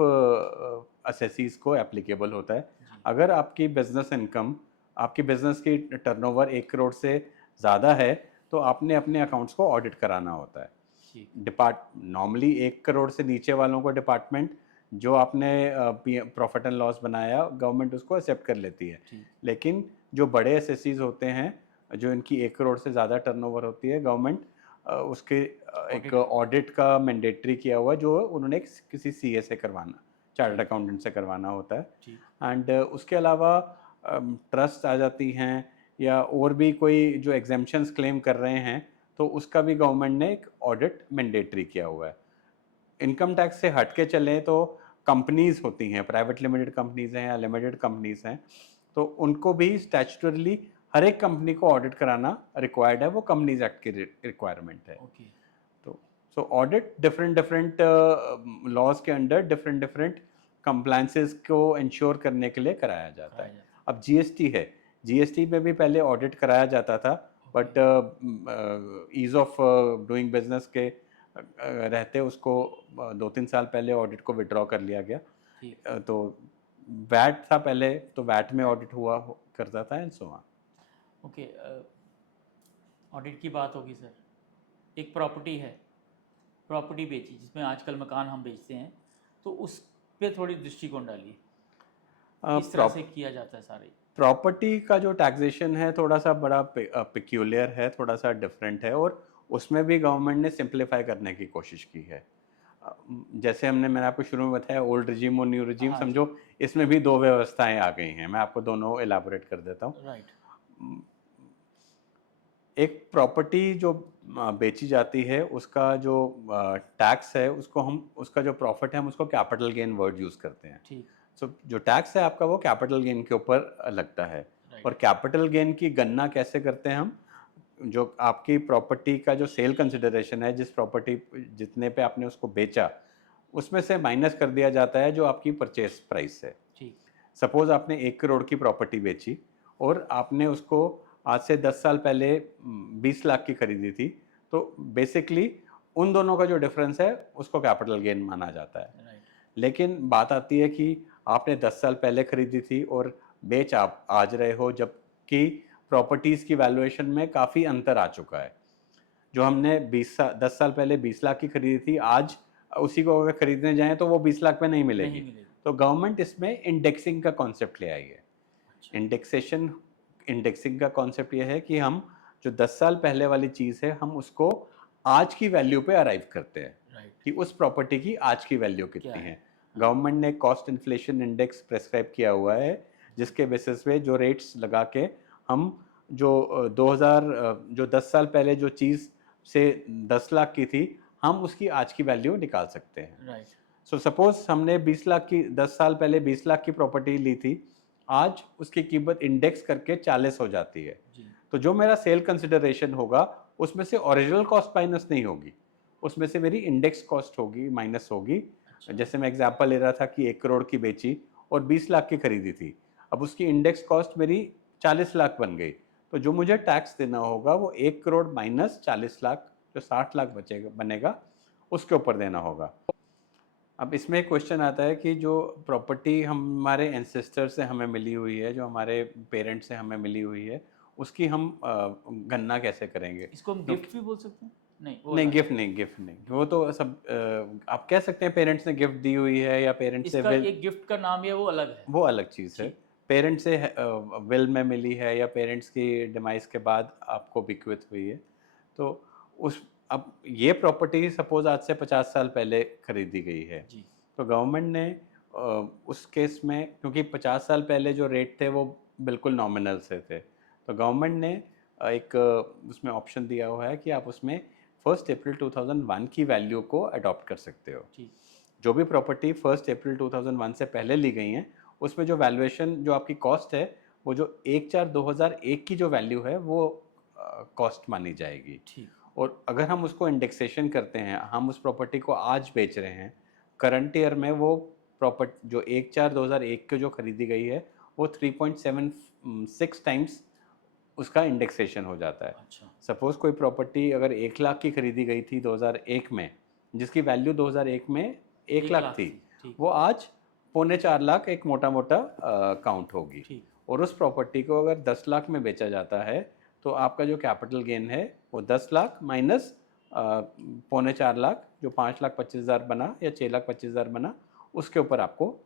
असेसीज को एप्लीकेबल होता है। जी, अगर आपकी बिजनेस इनकम, आपकी बिजनेस की टर्नओवर 1 करोड़ से ज़्यादा है तो आपने अपने अकाउंट्स को ऑडिट कराना होता है। ठीक, डिपार्ट नॉर्मली 1 करोड़ से नीचे वालों को डिपार्टमेंट, जो आपने प्रॉफिट एंड लॉस बनाया, गवर्नमेंट उसको एक्सेप्ट कर लेती है। ठीक, लेकिन जो बड़े एसएससीज होते हैं, जो इनकी 1 करोड़ से ज़्यादा टर्नओवर होती है, गवर्नमेंट उसके एक Audit. ऑडिट का मैंडेटरी किया हुआ है, जो उन्होंने किसी सीए से करवाना, चार्टर्ड ठीक अकाउंटेंट से करवाना होता है। ठीक एंड उसके अलावा ट्रस्ट आ जाती हैं, या और भी कोई जो एग्जेम्पशंस क्लेम कर रहे हैं, तो उसका भी गवर्नमेंट ने एक ऑडिट मैंडेटरी किया हुआ है। इनकम टैक्स से हट के चलें तो कंपनीज होती हैं, प्राइवेट लिमिटेड कंपनीज हैं या लिमिटेड कंपनीज हैं, तो उनको भी स्टैट्यूटरली हर एक कंपनी को ऑडिट कराना रिक्वायर्ड है, वो कंपनीज एक्ट की रिक्वायरमेंट है। ओके तो सो ऑडिट डिफरेंट डिफरेंट लॉज के अंडर डिफरेंट डिफरेंट कंप्लायंसेस को इंश्योर करने के लिए कराया जाता कराया है। जाता अब जीएसटी है, जीएसटी में भी पहले ऑडिट कराया जाता था, but ease of doing business के रहते उसको 2-3 साल पहले ऑडिट को विड्रॉ कर लिया गया। ठीक तो वैट था पहले, तो वैट में ऑडिट हुआ करता था and so on. Okay audit की बात होगी सर। एक प्रॉपर्टी है, प्रॉपर्टी बेची जिसमें आजकल मकान हम बेचते हैं, तो उस पे थोड़ी दृष्टिकोण डालिए, किस तरह से किया जाता है सारे। प्रॉपर्टी का जो टैक्सेशन है थोड़ा सा बड़ा पिक्यूलियर है, थोड़ा सा डिफरेंट है, और उसमें भी गवर्नमेंट ने सिंप्लीफाई करने की कोशिश की है। जैसे मैंने आपको शुरू में बताया, ओल्ड रिजीम और न्यू रिजीम हाँ जी समझो, इसमें भी दो व्यवस्थाएं आ गई हैं। मैं आपको दोनों एलाबोरेट कर देता हूँ। राइट एक प्रॉपर्टी जो बेची जाती है, उसका जो टैक्स है, उसको हम, उसका जो प्रॉफिट है, हम उसको कैपिटल गेन वर्ड यूज़ करते हैं। ठीक सो जो टैक्स है आपका, वो कैपिटल गेन के ऊपर लगता है। राइट और कैपिटल गेन की गणना कैसे करते हैं हम? जो आपकी प्रॉपर्टी का जो सेल कंसिडरेशन है, जिस प्रॉपर्टी जितने पे आपने उसको बेचा, उसमें से माइनस कर दिया जाता है जो आपकी परचेस प्राइस है। ठीक सपोज आपने 1 करोड़ की प्रॉपर्टी बेची, और आपने उसको आज से 10 साल पहले 20 लाख की खरीदी थी, तो बेसिकली उन दोनों का जो डिफरेंस है, उसको कैपिटल गेन माना जाता है। राइट लेकिन बात आती है कि आपने 10 साल पहले खरीदी थी और बेच आप आज रहे हो, जबकि प्रॉपर्टीज़ की वैल्यूएशन में काफ़ी अंतर आ चुका है। जो हमने 10 साल पहले 20 लाख की खरीदी थी, आज उसी को अगर खरीदने जाएं तो वो 20 लाख में नहीं मिलेगी। नहीं मिलेगी। तो गवर्नमेंट इसमें इंडेक्सिंग का कॉन्सेप्ट ले आई है। अच्छा इंडेक्सिंग का कॉन्सेप्ट ये है कि हम जो 10 साल पहले वाली चीज़ है, हम उसको आज की वैल्यू पे अराइव करते हैं राइट कि उस प्रॉपर्टी की आज की वैल्यू क्या कितनी है। है। हाँ गवर्नमेंट ने कॉस्ट इन्फ्लेशन इंडेक्स प्रेस्क्राइब किया हुआ है, जिसके बेसिस पे जो रेट्स लगा के हम जो 2000 जो 10 साल पहले जो चीज़ से 10 लाख की थी, हम उसकी आज की वैल्यू निकाल सकते हैं। राइट सो सपोज हमने 20 लाख की 10 साल पहले 20 लाख की प्रॉपर्टी ली थी, आज उसकी कीमत इंडेक्स करके 40 हो जाती है। जी तो जो मेरा सेल कंसिडरेशन होगा, उसमें से ओरिजिनल कॉस्ट माइनस नहीं होगी, उसमें से मेरी इंडेक्स कॉस्ट होगी, माइनस होगी। अच्छा जैसे मैं एग्जांपल ले रहा था कि 1 करोड़ की बेची और 20 लाख की खरीदी थी, अब उसकी इंडेक्स कॉस्ट मेरी 40 लाख बन गई, तो जो मुझे टैक्स देना होगा वो 1 करोड़ माइनस 40 लाख, जो 60 लाख बचेगा बनेगा, उसके ऊपर देना होगा। अब इसमें एक क्वेश्चन आता है कि जो प्रॉपर्टी हमारे एंसेस्टर से हमें मिली हुई है, जो हमारे पेरेंट्स से हमें मिली हुई है, उसकी हम गणना कैसे करेंगे? इसको हम गिफ्ट भी बोल सकते हैं। नहीं वो नहीं, अलग है। गिफ्ट नहीं, वो तो सब आप कह सकते हैं पेरेंट्स ने गिफ्ट दी हुई है, या पेरेंट्स से इसका विल, एक गिफ्ट का नाम है वो अलग है। वो अलग चीज़ है। ठीक पेरेंट्स से विल में मिली है, या पेरेंट्स की डिमाइस के बाद आपको बिक्विथ हुई है, तो उस, अब ये प्रॉपर्टी सपोज आज से 50 साल पहले खरीदी गई है, जी तो गवर्नमेंट ने उस केस में, क्योंकि 50 साल पहले जो रेट थे वो बिल्कुल नॉमिनल से थे, तो गवर्नमेंट ने एक उसमें ऑप्शन दिया हुआ है कि आप उसमें 1 अप्रैल 2001 की वैल्यू को अडॉप्ट कर सकते हो। ठीक जो भी प्रॉपर्टी 1 अप्रैल 2001 से पहले ली गई हैं, उसमें जो वैल्यूएशन, जो आपकी कॉस्ट है, वो जो 1/4/2001 की जो वैल्यू है, वो कॉस्ट मानी जाएगी। ठीक और अगर हम उसको इंडेक्सेशन करते हैं, हम उस प्रॉपर्टी को आज बेच रहे हैं, करंट ईयर में वो प्रॉपर्टी जो 1/4/2001 को जो खरीदी गई है, वो 3.76 टाइम्स उसका इंडेक्सेशन हो जाता है। अच्छा सपोज कोई प्रॉपर्टी अगर 1 लाख की खरीदी गई थी 2001 में, जिसकी वैल्यू 2001 में 1 लाख 1 लाख थी, थी। ठीक वो आज 3.25 लाख एक मोटा मोटा काउंट होगी। ठीक और उस प्रॉपर्टी को अगर 10 लाख में बेचा जाता है, तो आपका जो कैपिटल गेन है वो 10 लाख माइनस 3.25 लाख, जो 5,25,000 बना या 6,25,000 बना, उसके ऊपर आपको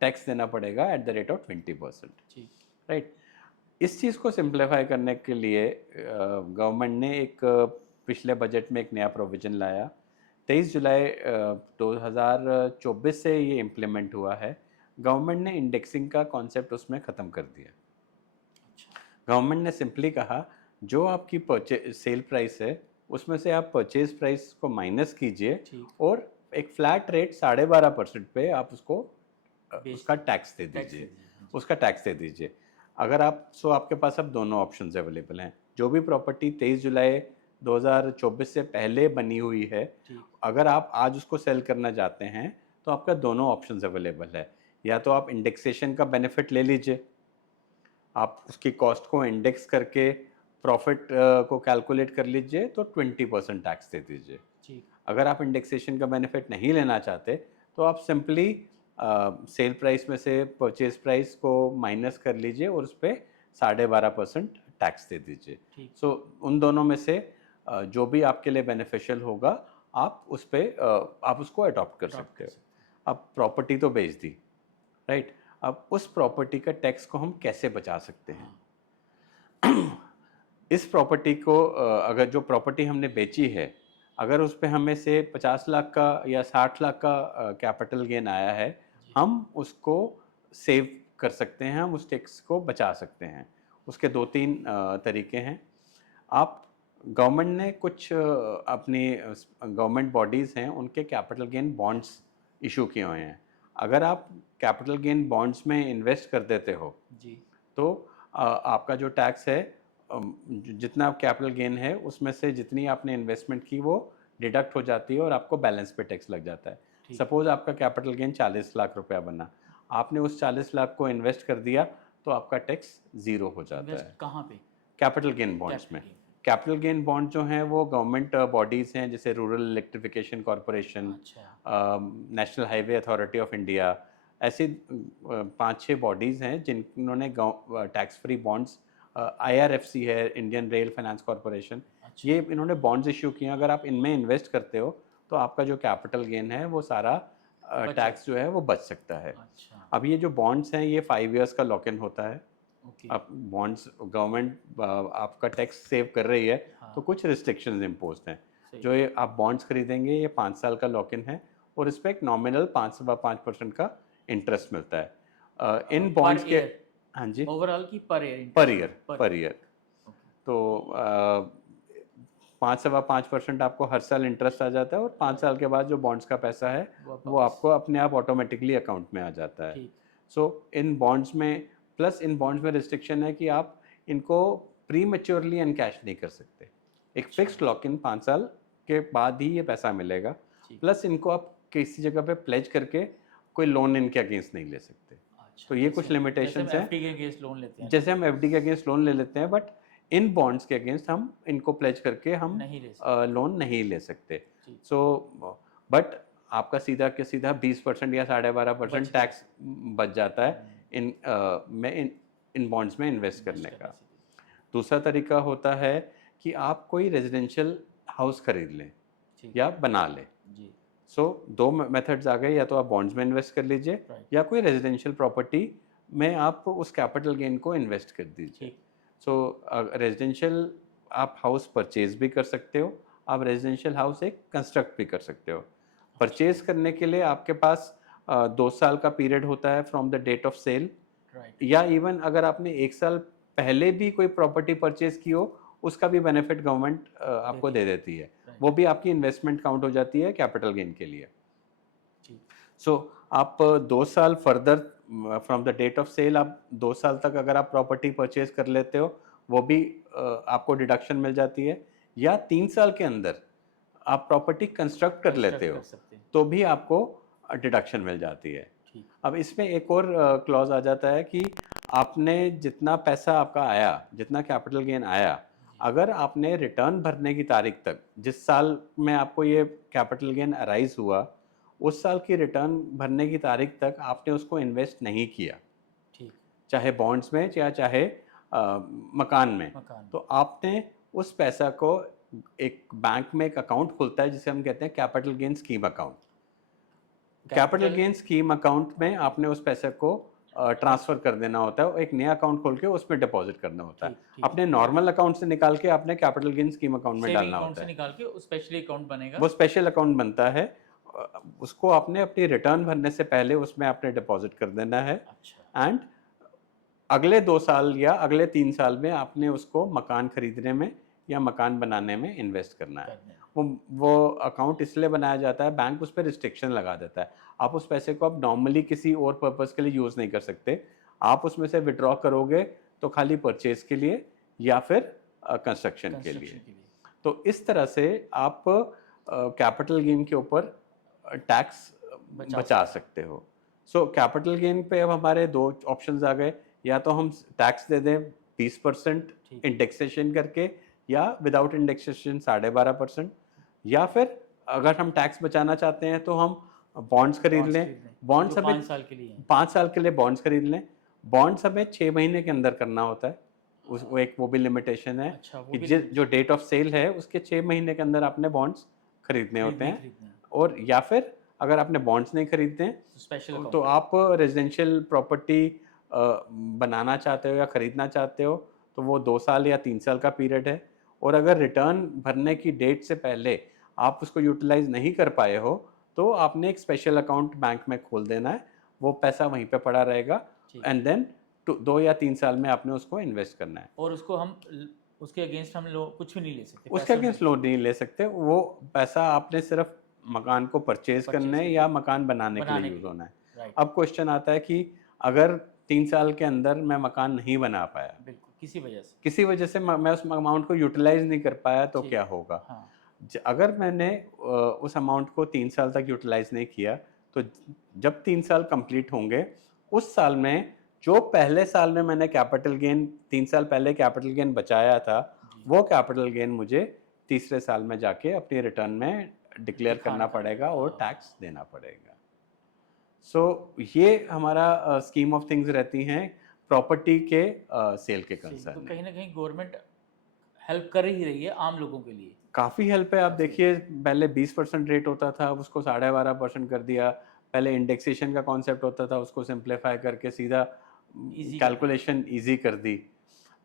टैक्स देना पड़ेगा एट द रेट ऑफ 20%। ठीक राइट। इस चीज़ को सिंप्लीफाई करने के लिए गवर्नमेंट ने एक पिछले बजट में एक नया प्रोविज़न लाया। 23 जुलाई 2024 से ये इम्प्लीमेंट हुआ है। गवर्नमेंट ने इंडेक्सिंग का कॉन्सेप्ट उसमें ख़त्म कर दिया। अच्छा, गवर्नमेंट ने सिंपली कहा, जो आपकी सेल प्राइस है उसमें से आप परचेज प्राइस को माइनस कीजिए ठीक। और एक फ्लैट रेट 12.5% पे आप उसको बेच उसका टैक्स दे टैक्स दे दीजिए। दीजिए, जी। उसका टैक्स दे दीजिए। अगर आप आपके पास अब दोनों ऑप्शंस अवेलेबल हैं। जो भी प्रॉपर्टी 23 जुलाई 2024 से पहले बनी हुई है, ठीक। अगर आप आज उसको सेल करना चाहते हैं तो आपका दोनों ऑप्शंस अवेलेबल है। या तो आप इंडेक्सेशन का बेनिफिट ले लीजिए, आप उसकी कॉस्ट को इंडेक्स करके प्रॉफिट को कैलकुलेट कर लीजिए तो 20% टैक्स दे दीजिए। ठीक। अगर आप इंडेक्सेशन का बेनिफिट नहीं लेना चाहते तो आप सिंपली सेल प्राइस में से परचेज प्राइस को माइनस कर लीजिए और उस पर 12.5% टैक्स दे दीजिए। ठीक। सो उन दोनों में से जो भी आपके लिए बेनिफिशियल होगा आप उस पे आप उसको अडॉप्ट कर सकते हो। अब प्रॉपर्टी तो बेच दी, राइट? अब उस प्रॉपर्टी का टैक्स को हम कैसे बचा सकते हैं? इस प्रॉपर्टी को अगर जो प्रॉपर्टी हमने बेची है, अगर उस पे हमें से 50 लाख का या 60 लाख का कैपिटल गेन आया है, जी। हम उसको सेव कर सकते हैं, हम उस टैक्स को बचा सकते हैं। उसके 2-3 तरीके हैं। आप गवर्नमेंट ने कुछ अपनी गवर्नमेंट बॉडीज़ हैं, उनके कैपिटल गेन बॉन्ड्स इशू किए हुए हैं। अगर आप कैपिटल गेन बॉन्ड्स में इन्वेस्ट कर देते हो, जी। तो आपका जो टैक्स है, जितना कैपिटल गेन है उसमें से जितनी आपने इन्वेस्टमेंट की वो डिडक्ट हो जाती है और आपको बैलेंस पे टैक्स लग जाता है। ठीक। सपोज आपका कैपिटल गेन 40 लाख रुपया बना, आपने उस 40 लाख को इन्वेस्ट कर दिया तो आपका टैक्स ज़ीरो हो जाता इन्वेस्ट है कहाँ पे? कैपिटल गेन बॉन्ड्स में। Capital gain. Capital gain bond जो हैं वो गवर्नमेंट बॉडीज़ हैं, जैसे रूरल इलेक्ट्रिफिकेशन कॉरपोरेशन, अच्छा। National highway authority of India. ऐसी 5-6 बॉडीज़ हैं जिन्होंने टैक्स फ्री बॉन्ड्स, IRFC है, इंडियन रेल फाइनेंस कॉरपोरेशन, अच्छा। ये इन्होंने बॉन्ड्स इशू किए हैं। अगर आप इनमें इन्वेस्ट करते हो तो आपका जो कैपिटल गेन है वो सारा बच टैक्स जो है वो बच सकता है। अच्छा। अब ये जो बॉन्ड्स हैं ये 5 इयर्स का लॉक इन होता है। ओके। अब बॉन्ड्स गवर्नमेंट आपका टैक्स सेव कर रही है तो हाँ, कुछ रिस्ट्रिक्शंस इम्पोज्ड हैं। सही। जो ये आप बॉन्ड्स खरीदेंगे ये 5 साल का लॉक इन है और इस पर एक नॉमिनल 5.5% का इंटरेस्ट मिलता है इन पर बॉन्ड्स के। ईयर हाँ जी, ओवरऑल की पर ईयर पर interest year, per year. Okay. तो 5.5% आपको हर साल इंटरेस्ट आ जाता है और 5 साल के बाद जो बॉन्ड्स का पैसा है वो वो वापस। आपको अपने आप ऑटोमेटिकली अकाउंट में आ जाता है। ठीक। सो इन बॉन्ड्स में, प्लस इन बॉन्ड्स में रिस्ट्रिक्शन है कि आप इनको प्री मैच्योरली एनकैश नहीं कर सकते। एक अच्छा। फिक्स्ड लॉक इन 5 साल के बाद ही ये पैसा मिलेगा। ठीक। प्लस इनको आप किसी जगह पे प्लेज करके कोई लोन इनके अगेंस्ट नहीं ले सकते। अच्छा, तो ये कुछ जैसे लिमिटेशंस हम हैं। एफडी के अगेंस्ट लोन लेते हैं जैसे हम एफडी के अगेंस्ट लोन ले लेते हैं, बट इन बॉन्ड्स के अगेंस्ट हम इनको प्लेज करके हम नहीं ले सकते। लोन नहीं ले सकते। जी। सो बट आपका सीधा के सीधा 20% या 12.5% बच गया। टैक्स बच जाता है इन बॉन्ड्स में इन्वेस्ट करने करने का। से भी। दूसरा तरीका होता है कि आप कोई रेजिडेंशियल हाउस खरीद लें ठीक। या बना लें। जी। सो 2 मेथड्स आ गए, या तो आप बॉन्ड्स में इन्वेस्ट कर लीजिए राइट। या कोई रेजिडेंशियल प्रॉपर्टी में आप उस कैपिटल गेन को इन्वेस्ट कर दीजिए। ठीक। सो रेजिडेंशियल आप हाउस परचेज भी कर सकते हो, आप रेजिडेंशियल हाउस एक कंस्ट्रक्ट भी कर सकते हो। परचेज करने के लिए आपके पास 2 साल का पीरियड होता है from the date of sale, right. या इवन अगर आपने 1 साल पहले भी कोई प्रॉपर्टी परचेज की हो उसका भी बेनिफिट गवर्नमेंट आपको देती दे है। देती है। राइट। वो भी आपकी इन्वेस्टमेंट काउंट हो जाती है कैपिटल गेन के लिए। ठीक। सो आप 2 साल further from the date of sale, आप 2 साल तक अगर आप प्रॉपर्टी परचेज कर लेते हो वो भी आपको डिडक्शन मिल जाती है, या 3 साल के अंदर आप प्रॉपर्टी कंस्ट्रक्ट कर लेते कंस्ट्रक्ट हो कर सकते हैं। तो भी आपको डिडक्शन मिल जाती है। ठीक। अब इसमें एक और क्लॉज आ जाता है कि आपने जितना पैसा आपका आया, जितना कैपिटल गेन आया, जी। अगर आपने रिटर्न भरने की तारीख तक, जिस साल में आपको ये कैपिटल गेन अराइज हुआ उस साल की रिटर्न भरने की तारीख तक आपने उसको इन्वेस्ट नहीं किया, ठीक। चाहे बॉन्ड्स में या चाहे मकान में, मकान। तो आपने उस पैसा को, एक बैंक में एक अकाउंट खुलता है जिसे हम कहते हैं capital gain scheme account. Capital gain scheme account में ओके। आपने उस पैसे को ट्रांसफ़र कर देना होता है, एक नया अकाउंट खोल के उसमें डिपॉजिट करना होता है। ठीक ठीक अपने नॉर्मल अकाउंट से निकाल के आपने कैपिटल गेन स्कीम अकाउंट में सेविंग डालना अकाउंट होता से है। निकाल के उस स्पेशली अकाउंट बनेगा। वो स्पेशल अकाउंट बनता है, उसको आपने अपनी रिटर्न भरने से पहले उसमें आपने डिपॉजिट कर देना है। अच्छा एंड अगले 2 साल या अगले 3 साल में आपने उसको मकान खरीदने में या मकान बनाने में इन्वेस्ट करना है। करने वो अकाउंट इसलिए बनाया जाता है, बैंक उस पे रिस्ट्रिक्शन लगा देता है। आप उस पैसे को आप नॉर्मली किसी और पर्पस के लिए यूज़ नहीं कर सकते। आप उसमें से विथड्रॉ करोगे तो खाली परचेज़ के लिए या फिर कंस्ट्रक्शन के लिए। कंस्ट्रक्शन के लिए। तो इस तरह से आप कैपिटल गेन के ऊपर टैक्स बचा सकते हो। सो कैपिटल गेन पे अब हमारे 2 ऑप्शंस आ गए, या तो हम टैक्स दे दें 20% ठीक इंडेक्सेशन करके, या विदाउट इंडेक्सेशन 12.5%, या फिर अगर हम टैक्स बचाना चाहते हैं तो हम बॉन्ड्स खरीद बॉन्ड्स लें। खरीद लें बॉन्ड्स जो हमें 5 साल के लिए हैं। 5 साल के लिए बॉन्ड्स खरीद लें। बॉन्ड्स हमें 6 महीने के अंदर करना होता है। उस वो भी लिमिटेशन है अच्छा वो कि भी जो डेट ऑफ सेल है उसके 6 महीने के अंदर आपने बॉन्ड्स खरीदने होते हैं। खरीदने हैं और या फिर अगर आपने बॉन्ड्स नहीं खरीदते हैं तो स्पेशल तो अकाउंट। आप रेजिडेंशियल प्रॉपर्टी बनाना चाहते हो या ख़रीदना चाहते हो तो वो 2 साल या 3 साल का पीरियड है। और अगर रिटर्न भरने की डेट से पहले आप उसको यूटिलाइज नहीं कर पाए हो तो आपने एक स्पेशल अकाउंट बैंक में खोल देना है, वो पैसा वहीं पे पड़ा रहेगा। ठीक एंड देन 2 या 3 साल में आपने उसको इन्वेस्ट करना है। और उसको हम उसके अगेंस्ट हम लोग कुछ भी नहीं ले सकते, उसके पैसा अगेंस्ट नहीं लोन नहीं ले सकते, वो पैसा आपने सिर्फ मकान को परचेज परचेज करने के या लिए मकान बनाने के लिए बनाने के यूज़ लिए। होना है। राइट अब क्वेश्चन आता है कि अगर 3 साल के अंदर मैं मकान नहीं बना पाया, बिल्कुल किसी वजह से। किसी वजह से मैं उस अमाउंट को यूटिलाइज नहीं कर पाया, तो ठीक क्या होगा? हाँ अगर मैंने उस अमाउंट को 3 साल तक यूटिलाइज नहीं किया तो जब 3 साल कंप्लीट होंगे उस साल में जो पहले साल में मैंने कैपिटल गेन 3 साल पहले कैपिटल गेन बचाया था, जी वो कैपिटल गेन मुझे तीसरे साल में जाके अपनी रिटर्न में डिक्लेयर करना पड़ेगा और टैक्स देना पड़ेगा। सो ये हमारा स्कीम ऑफ थिंग्स रहती हैं प्रॉपर्टी के सेल के तो कंसर्न में। कहीं ना कहीं गवर्नमेंट हेल्प कर ही रही है आम लोगों के लिए। काफ़ी हेल्प है। आप काफी। देखिए पहले 20% रेट होता था, अब उसको 12.5% कर दिया। पहले इंडेक्सेशन का कॉन्सेप्ट होता था, उसको सिंप्लीफाई करके सीधा Easy कर कैलकुलेशन इजी कर दी।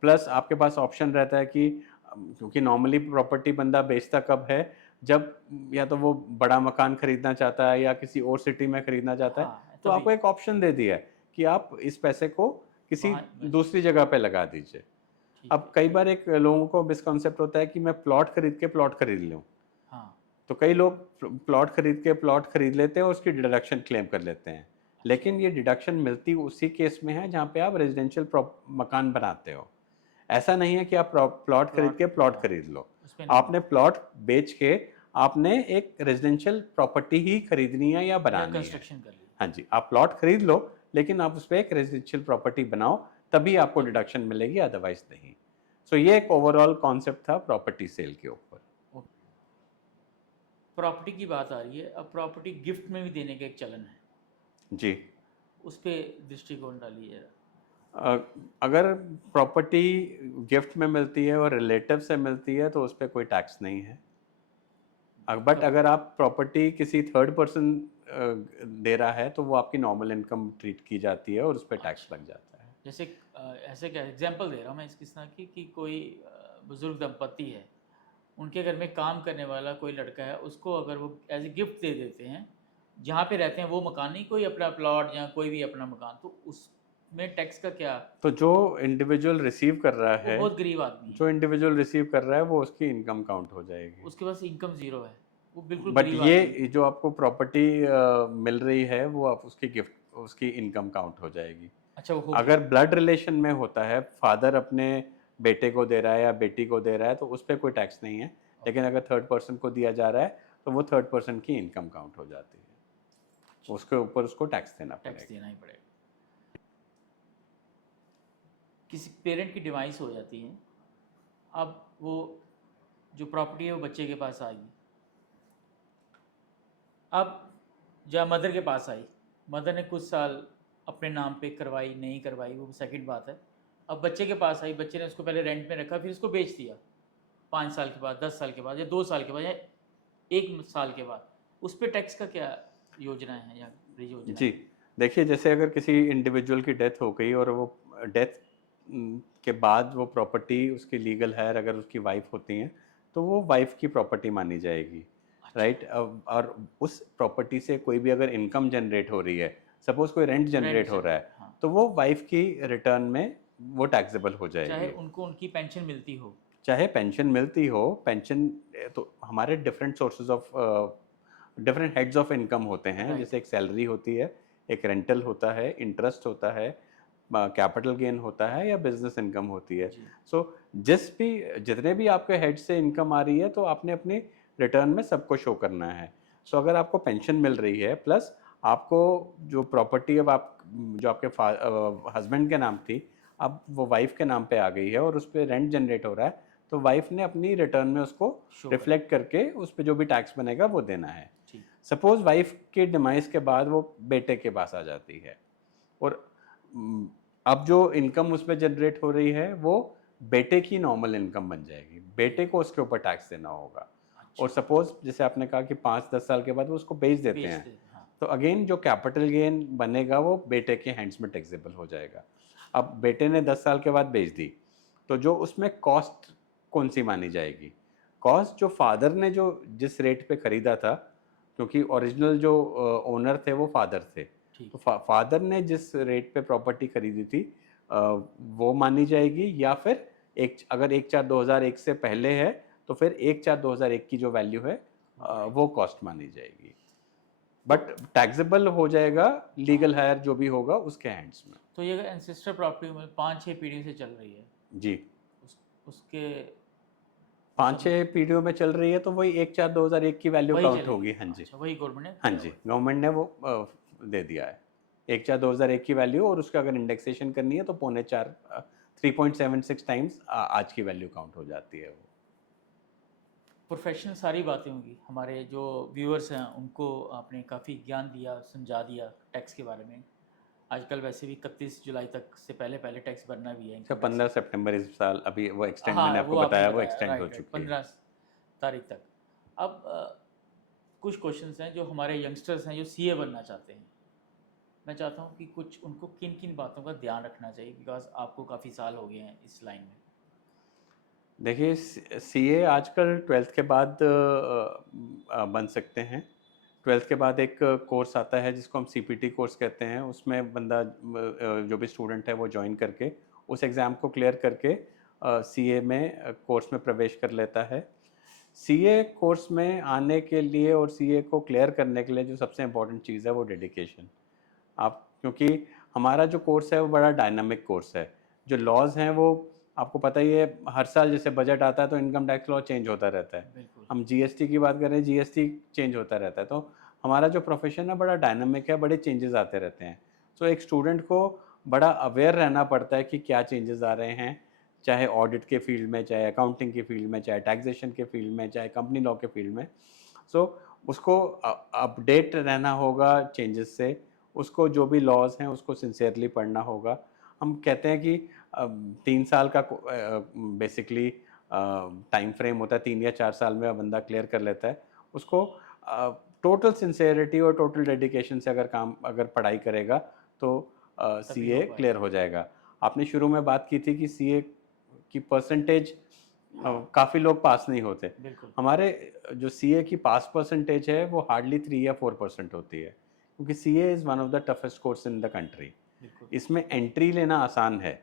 प्लस आपके पास ऑप्शन रहता है कि क्योंकि नॉर्मली प्रॉपर्टी बंदा बेचता कब है, जब या तो वो बड़ा मकान खरीदना चाहता है या किसी और सिटी में खरीदना चाहता है, हाँ तो तभी आपको एक ऑप्शन दे दिया है कि आप इस पैसे को किसी वहाँ दूसरी जगह पे लगा दीजिए। ठीक अब है। कई बार एक लोगों को मिसकॉन्सेप्ट होता है कि मैं प्लॉट खरीद के प्लॉट खरीद लूँ। हाँ तो कई लोग प्लॉट खरीद के प्लॉट खरीद लेते हैं और उसकी डिडक्शन क्लेम कर लेते हैं, लेकिन ये डिडक्शन मिलती उसी केस में है जहाँ पे आप रेजिडेंशियल मकान बनाते हो। ऐसा नहीं है कि आप प्लॉट खरीद के प्लॉट हाँ, खरीद लो। उसमें नहीं आपने प्लॉट बेच के आपने एक रेजिडेंशियल प्रॉपर्टी ही खरीदनी है या या बनानी है। कंस्ट्रक्शन कर ली। हाँ जी, आप प्लॉट खरीद लो लेकिन आप उस पर एक रेजिडेंशियल प्रॉपर्टी बनाओ, तभी आपको डिडक्शन मिलेगी, अदरवाइज नहीं। सो ये एक ओवरऑल कॉन्सेप्ट था प्रॉपर्टी सेल के ऊपर। प्रॉपर्टी की बात आ रही है, अब प्रॉपर्टी गिफ्ट में भी देने का एक चलन है, जी, उस पर दृष्टिकोण डालिए। अगर प्रॉपर्टी गिफ्ट में मिलती है और रिलेटिव से मिलती है तो उस पर कोई टैक्स नहीं है। बट अगर आप प्रॉपर्टी किसी थर्ड पर्सन दे रहा है तो वो आपकी नॉर्मल इनकम ट्रीट की जाती है और उस पर टैक्स लग जाता है। जैसे ऐसे क्या एग्जांपल दे रहा हूँ मैं इसकी तरह की कि कोई बुजुर्ग दंपति है, उनके घर में काम करने वाला कोई लड़का है, उसको अगर वो एज ए गिफ्ट दे देते हैं, जहाँ पे रहते हैं वो मकान नहीं, कोई अपना प्लॉट या कोई भी अपना मकान, तो उसमें टैक्स का क्या? तो जो इंडिविजुअल रिसीव कर रहा वो है, बहुत गरीब आदमी है, जो इंडिविजुअल रिसीव कर रहा है वो उसकी इनकम काउंट हो जाएगी। उसके पास इनकम जीरो है, वो बिल्कुल बट गरीब आदमी है। ये जो आपको प्रॉपर्टी मिल रही है वो आप उसकी गिफ्ट उसकी इनकम काउंट हो जाएगी। अच्छा वो हो अगर ब्लड रिलेशन में होता है, फादर अपने बेटे को दे रहा है या बेटी को दे रहा है तो उस पर कोई टैक्स नहीं है, लेकिन अगर थर्ड पर्सन को दिया जा रहा है तो वो थर्ड पर्सन की इनकम काउंट हो जाती है, उसके ऊपर उसको टैक्स देना टैक्स पड़ेगा। देना ही पड़ेगा। किसी पेरेंट की डिवाइस हो जाती है, अब वो जो प्रॉपर्टी है वो बच्चे के पास आएगी, अब जब मदर के पास आई, मदर ने कुछ साल अपने नाम पे करवाई नहीं करवाई वो सेकंड बात है। अब बच्चे के पास आई, बच्चे ने उसको पहले रेंट में रखा, फिर उसको बेच दिया 5 साल के बाद, 10 साल के बाद या 2 साल के बाद या 1 साल के बाद, उस पर टैक्स का क्या योजना है या योजना? जी, देखिए, जैसे अगर किसी इंडिविजुअल की डेथ हो गई और वो डेथ के बाद वो प्रॉपर्टी उसकी लीगल हायर अगर उसकी वाइफ होती हैं, तो वो वाइफ की प्रॉपर्टी मानी जाएगी, अच्छा। राइट? और उस प्रॉपर्टी से कोई भी अगर इनकम जनरेट हो रही है, सपोज कोई रेंट रेंट जनरेट हो रहा जनरेट, है, हाँ। तो वो वाइफ की रिटर्न में वो टैक्सेबल हो चाहे जाएगी। उनको उनकी पेंशन मिलती हो। चाहे पेंशन मिलती हो, पेंशन तो हमारे different sources of different heads of income होते हैं, राइट। जैसे एक सैलरी होती है, एक रेंटल होता है, इंटरेस्ट होता है, कैपिटल गेन होता है या बिजनेस इनकम होती है। जी। सो जितने भी आपके हेड से इनकम आ रही है तो आपने अपनी रिटर्न में सबको शो करना है। सो अगर आपको पेंशन मिल रही है प्लस आपको जो प्रॉपर्टी अब आप जो आपके हस्बैंड के नाम थी, अब वो वाइफ के नाम पे आ गई है और उस पर रेंट जनरेट हो रहा है, तो वाइफ ने अपनी रिटर्न में उसको शो करना। रिफ्लेक्ट करके उस पर जो भी टैक्स बनेगा वो देना है। ठीक। सपोज वाइफ के डिमाइस के बाद वो बेटे के पास आ जाती है और अब जो इनकम उसमें जनरेट हो रही है वो बेटे की नॉर्मल इनकम बन जाएगी, बेटे को उसके ऊपर टैक्स देना होगा। और अच्छा। सपोज जैसे आपने कहा कि 5-10 साल के बाद वो उसको बेच देते बेच हैं, दे, हाँ। तो अगेन जो कैपिटल गेन बनेगा वो बेटे के हैंड्स में टैक्सेबल हो जाएगा। अब बेटे ने 10 साल के बाद बेच दी, तो जो उसमें कॉस्ट कौन सी मानी जाएगी? कॉस्ट जो फादर ने जो जिस रेट पे खरीदा था, क्योंकि ओरिजिनल जो ओनर थे वो फादर थे, ठीक। तो फादर ने जिस रेट पे प्रॉपर्टी खरीदी थी अ, वो मानी जाएगी, या फिर एक अगर 1/4/2001 से पहले है तो फिर 1/4/2001 की जो वैल्यू है राइट। वो कॉस्ट मानी जाएगी। तो बट टैक्सेबल हो जाएगा हाँ, लीगल हायर जो भी होगा उसके हैंड्स में। तो ये अगर एंसेस्टर प्रॉपर्टी में 5-6 पीढ़ियों से चल रही है, जी, उसके पाँच सब छः पीढ़ियों में चल रही है तो वही 1/4/2001 की वैल्यू वही काउंट चलेगी। होगी। हाँ जी, अच्छा, वही गवर्नमेंट ने हाँ किया जी, हुआ है। गवर्नमेंट ने वो दे दिया है 1/4/2001 की वैल्यू, और उसका अगर इंडेक्सेशन करनी है तो 3.4 3.76 टाइम्स आज की वैल्यू काउंट हो जाती है वो। प्रोफेशनल सारी बातें होंगी, हमारे जो व्यूअर्स हैं उनको आपने काफ़ी ज्ञान दिया, समझा दिया टैक्स के बारे में। आजकल वैसे भी 31 जुलाई तक से पहले पहले टैक्स भरना भी है, अच्छा, इनकम टैक्स। 15 सितंबर इस साल अभी वो एक्सटेंड, मैंने हाँ, आपको वो आपने बताया वो बताया, एक्सटेंड हो राइट राइट, चुकी है। 15 तारीख तक। अब कुछ क्वेश्चंस हैं जो हमारे यंगस्टर्स हैं जो सीए बनना चाहते हैं। मैं चाहता हूँ कि कुछ उनको किन किन बातों का ध्यान रखना चाहिए, बिकॉज आपको काफ़ी साल हो गए हैं इस लाइन में। देखिए, सीए आजकल 12th के बाद बन सकते हैं। 12th के बाद एक कोर्स आता है जिसको हम सीपीटी कोर्स कहते हैं, उसमें बंदा जो भी स्टूडेंट है वो ज्वाइन करके उस एग्ज़ाम को क्लियर करके सीए में कोर्स में प्रवेश कर लेता है। सीए कोर्स में आने के लिए और सीए को क्लियर करने के लिए जो सबसे इम्पोर्टेंट चीज़ है वो डेडिकेशन। आप क्योंकि हमारा जो कोर्स है वो बड़ा डायनामिक कोर्स है। जो लॉज़ हैं वो आपको पता ही है, हर साल जैसे बजट आता है तो इनकम टैक्स लॉ चेंज होता रहता है। बिल्कुल। हम जीएसटी की बात करें, जीएसटी चेंज होता रहता है। तो हमारा जो प्रोफ़ेशन है बड़ा डायनामिक है, बड़े चेंजेज़ आते रहते हैं। सो एक स्टूडेंट को बड़ा अवेयर रहना पड़ता है कि क्या चेंजेज़ आ रहे हैं, चाहे ऑडिट के फ़ील्ड में, चाहे अकाउंटिंग के फ़ील्ड में, चाहे टैक्सेशन के फ़ील्ड में, चाहे कंपनी लॉ के फ़ील्ड में। सो उसको अपडेट रहना होगा चेंजेस से, उसको जो भी लॉज हैं उसको सिंसियरली पढ़ना होगा। हम कहते हैं कि 3 साल का बेसिकली टाइम फ्रेम होता है, 3 या 4 साल में बंदा क्लियर कर लेता है उसको। टोटल सिंसियरिटी और टोटल डेडिकेशन से अगर पढ़ाई करेगा तो तभी सीए हो क्लियर पाएगा। हो जाएगा। आपने शुरू में बात की थी कि सीए की परसेंटेज, हाँ, काफ़ी लोग पास नहीं होते। बिल्कुल। हमारे जो सीए की पास परसेंटेज है वो हार्डली 3 या 4% होती है, क्योंकि CA is one of the toughest course in the country. बिल्कुल। इसमें एंट्री लेना आसान है।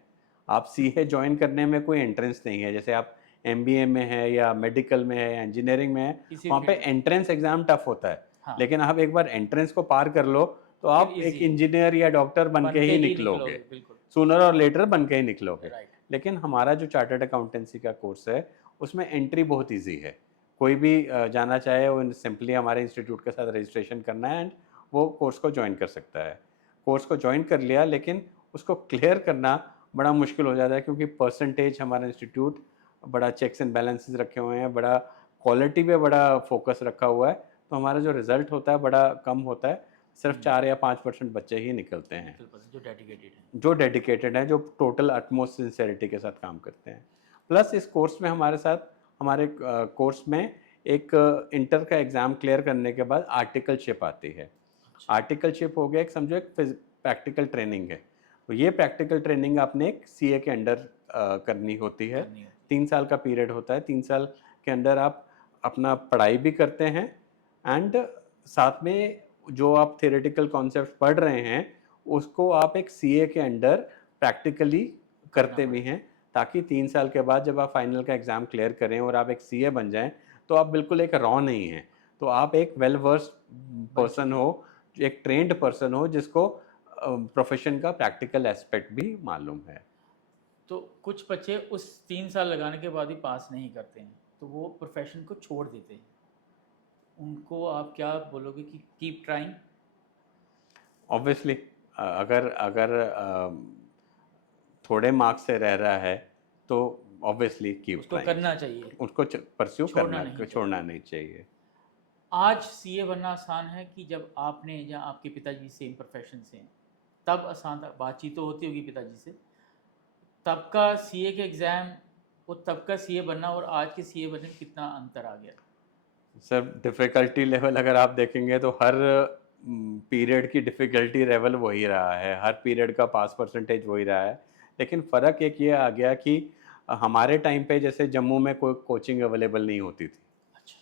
आप सीए ज्वाइन करने में कोई एंट्रेंस नहीं है, जैसे आप एमबीए में है या मेडिकल में है या इंजीनियरिंग में है, किसी वहाँ पे फील्ड में। एंट्रेंस एग्ज़ाम टफ होता है। हाँ, लेकिन आप एक बार एंट्रेंस को पार कर लो तो तो फिर आप इजी एक है। इंजीनियर या डॉक्टर बन बन के के ही ही निकलोगे, निकलोगे, बिल्कुल। सूनर और लेटर बन के ही निकलोगे। राइट। लेकिन हमारा जो चार्टर्ड अकाउंटेंसी का कोर्स है उसमें एंट्री बहुत ईजी है। कोई भी जाना चाहे वो सिंपली हमारे इंस्टीट्यूट के साथ रजिस्ट्रेशन करना है एंड वो कोर्स को ज्वाइन कर सकता है। कोर्स को ज्वाइन कर लिया, लेकिन उसको क्लियर करना बड़ा मुश्किल हो जाता है, क्योंकि परसेंटेज हमारा इंस्टीट्यूट बड़ा चेक्स एंड बैलेंसेस रखे हुए हैं, बड़ा क्वालिटी पे बड़ा फोकस रखा हुआ है। तो हमारा जो रिज़ल्ट होता है बड़ा कम होता है, सिर्फ 4 या 5% बच्चे ही निकलते हैं निकल पाते जो डेडिकेटेड है। जो डेडिकेटेड हैं, जो टोटल अटमोस्ट सिंसेरिटी के साथ काम करते हैं। प्लस इस कोर्स में हमारे कोर्स में एक इंटर का एग्ज़ाम क्लियर करने के बाद आर्टिकलशिप आती है। आर्टिकलशिप हो गया एक, समझो एक प्रैक्टिकल ट्रेनिंग है, तो ये प्रैक्टिकल ट्रेनिंग आपने एक सीए के अंडर करनी होती है। करनी होती 3 साल का पीरियड होता है, 3 साल के अंदर आप अपना पढ़ाई भी करते हैं एंड साथ में जो आप थियोरेटिकल कॉन्सेप्ट पढ़ रहे हैं उसको आप एक सीए के अंडर प्रैक्टिकली करते भी हैं, ताकि 3 साल के बाद जब आप फाइनल का एग्ज़ाम क्लियर करें और आप एक सीए बन जाएं तो आप बिल्कुल एक रॉ नहीं हैं, तो आप एक वेल वर्स्ड पर्सन हो, एक ट्रेंड पर्सन हो जिसको प्रोफेशन का प्रैक्टिकल एस्पेक्ट भी मालूम है। तो कुछ बच्चे उस 3 साल लगाने के बाद ही पास नहीं करते हैं, तो वो प्रोफेशन को छोड़ देते हैं, उनको आप क्या बोलोगे कि कीप ट्राइंग? ऑब्वियसली अगर अगर थोड़े मार्क्स से रह रहा है तो ऑब्वियसली कीप उसको ट्राइंग, करना चाहिए, उसको परस्यू छोड़ना करना, नहीं छोड़ना चाहिए। नहीं चाहिए। आज सीए बनना आसान है कि जब आपने या आपके पिताजी सेम प्रोफेशन से हैं, तब आसान था? बातचीत तो होती होगी पिताजी से, तब का सीए के एग्ज़ाम और तब का सीए बनना और आज के सीए बनने में कितना अंतर आ गया? सर डिफ़िकल्टी लेवल अगर आप देखेंगे तो हर पीरियड की डिफ़िकल्टी लेवल वही रहा है, हर पीरियड का पास परसेंटेज वही रहा है, लेकिन फ़र्क एक ये आ गया कि हमारे टाइम पे जैसे जम्मू में कोई कोचिंग अवेलेबल नहीं होती थी। अच्छा।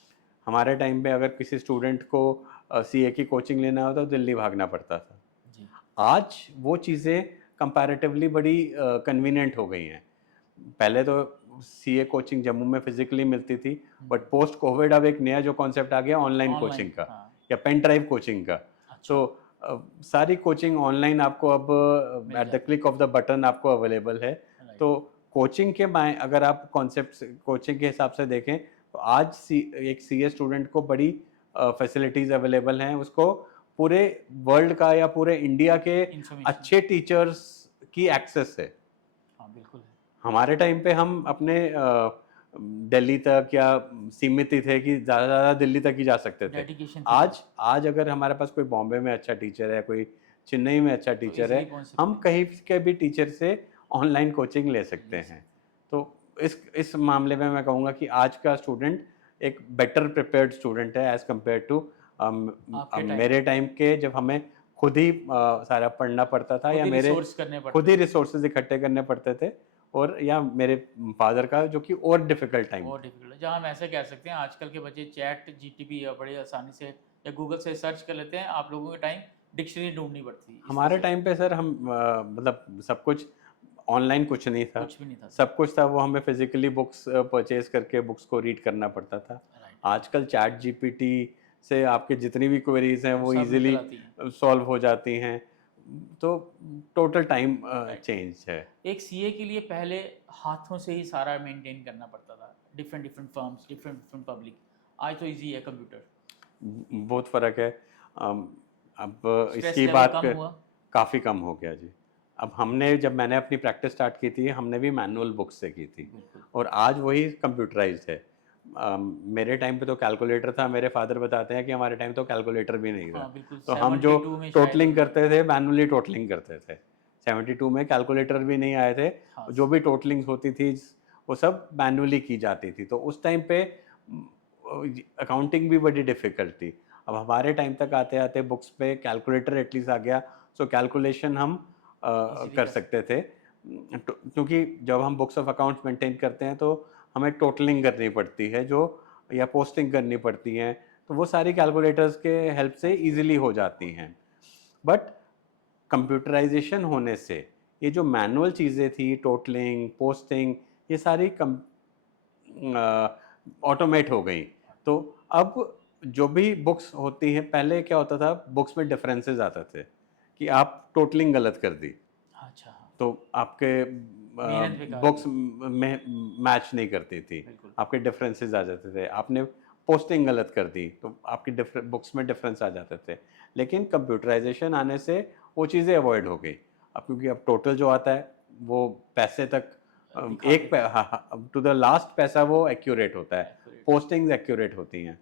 हमारे टाइम पे अगर किसी स्टूडेंट को सीए की कोचिंग लेना होता तो दिल्ली भागना पड़ता था। जी। आज वो चीज़ें कंपैरेटिवली बड़ी कन्वीनिएंट हो गई हैं। पहले तो सीए कोचिंग जम्मू में फिजिकली मिलती थी, बट पोस्ट कोविड अब एक नया जो कॉन्सेप्ट आ गया ऑनलाइन कोचिंग ऑनलाइन, का हाँ। या पेन ड्राइव कोचिंग का। अच्छा। तो सारी कोचिंग ऑनलाइन आपको अब मिल एट द जाती क्लिक ऑफ द बटन आपको अवेलेबल है। राइट। तो कोचिंग के माय अगर आप कॉन्सेप्ट कोचिंग के हिसाब से देखें तो आज एक सीए स्टूडेंट को बड़ी फैसिलिटीज़ अवेलेबल हैं, उसको पूरे वर्ल्ड का या पूरे इंडिया के इन्फॉर्मेशन। अच्छे टीचर्स की एक्सेस है। हाँ बिल्कुल है। हमारे टाइम पे हम अपने दिल्ली तक या सीमित ही थे कि ज़्यादा से ज़्यादा दिल्ली तक ही जा सकते थे। डेडिकेशन थी आज आज अगर हमारे पास कोई बॉम्बे में अच्छा टीचर है, कोई चेन्नई में अच्छा तो टीचर है, इजीली पहुंच सकते हम हैं। कहीं के भी टीचर से ऑनलाइन कोचिंग ले सकते ले हैं। तो इस मामले में मैं कहूँगा कि आज का स्टूडेंट एक बेटर प्रिपेयर्ड स्टूडेंट है एज़ कम्पेयर टू आपके टाइम मेरे टाइम के, जब हमें खुद ही सारा पढ़ना पड़ता था खुद या ही मेरे रिसोर्स करने खुद पड़ते ही थे रिसोर्सेज इकट्ठे करने पड़ते थे, और या मेरे फादर का जो कि और डिफिकल्ट टाइम और था। डिफिकल्ट है। जहाँ हम ऐसे कह सकते हैं आजकल के बच्चे चैट जीटीपी या बड़े आसानी से या गूगल से सर्च कर लेते हैं, आप लोगों के टाइम डिक्शनरी ढूंढनी पड़ती इस तरह हमारे से टाइम पे सर हम मतलब सब कुछ ऑनलाइन कुछ नहीं था, कुछ भी नहीं था। सब कुछ था वो हमें फिजिकली बुक्स परचेज करके बुक्स को रीड करना पड़ता था। राइट। आजकल चैट जीपीटी से आपके जितनी भी क्वेरीज हैं वो वो सब निकल इजीली आती हैं। सॉल्व हो जाती हैं, तो टोटल टाइम चेंज है। एक सीए के लिए पहले हाथों से ही सारा मेंटेन करना पड़ता था, different different firms, different different public. आज तो इजी है कंप्यूटर। बहुत फ़र्क है। अब स्ट्रेस इसकी लेवल बात कम हुआ। काफ़ी कम हो गया जी। अब हमने जब मैंने अपनी प्रैक्टिस स्टार्ट की थी हमने भी मैनुअल बुक्स से की थी, बिल्कुल। और आज वही कंप्यूटराइज्ड है। मेरे टाइम पे तो कैलकुलेटर था, मेरे फादर बताते हैं कि हमारे टाइम तो कैलकुलेटर भी नहीं था। हाँ बिल्कुल, तो हम जो 72 में शायद टोटलिंग उन्होंने, करते थे मैनुअली टोटलिंग करते थे। 72 में कैलकुलेटर भी नहीं आए थे, हाँ जो भी टोटलिंग्स होती थी वो सब मैनुअली की जाती थी। तो उस टाइम पे अकाउंटिंग भी बड़ी डिफ़िकल्ट थी। अब हमारे टाइम तक आते आते बुक्स पे कैलकुलेटर एटलीस्ट आ गया, सो कैलकुलेशन हम इजीली कर कर सकते थे। क्योंकि जब हम बुक्स ऑफ अकाउंट्स मेंटेन करते हैं तो हमें टोटलिंग करनी पड़ती है जो, या पोस्टिंग करनी पड़ती हैं, तो वो सारी कैलकुलेटर्स के हेल्प से इजीली हो जाती हैं। बट कंप्यूटराइजेशन होने से ये जो मैनुअल चीज़ें थी, टोटलिंग, पोस्टिंग, ये सारी ऑटोमेट हो गई। तो अब जो भी बुक्स होती हैं, पहले क्या होता था बुक्स में डिफरेंसेस आते थे कि आप टोटलिंग गलत कर दी अच्छा हाँ, तो आपके मेहनत बेकार बुक्स गई। में मैच नहीं करती थी, बिल्कुल। आपके डिफरेंसेस आ जाते थे। आपने पोस्टिंग गलत कर दी तो आपकी बुक्स में डिफरेंस आ जाते थे। लेकिन कंप्यूटराइजेशन आने से वो चीज़ें अवॉइड हो गई। अब क्योंकि अब टोटल जो आता है वो पैसे तक दिखा एक देता है। हाँ, टू द लास्ट पैसा वो एक्यूरेट होता है, Accurate। पोस्टिंग्स एक्यूरेट होती हैं।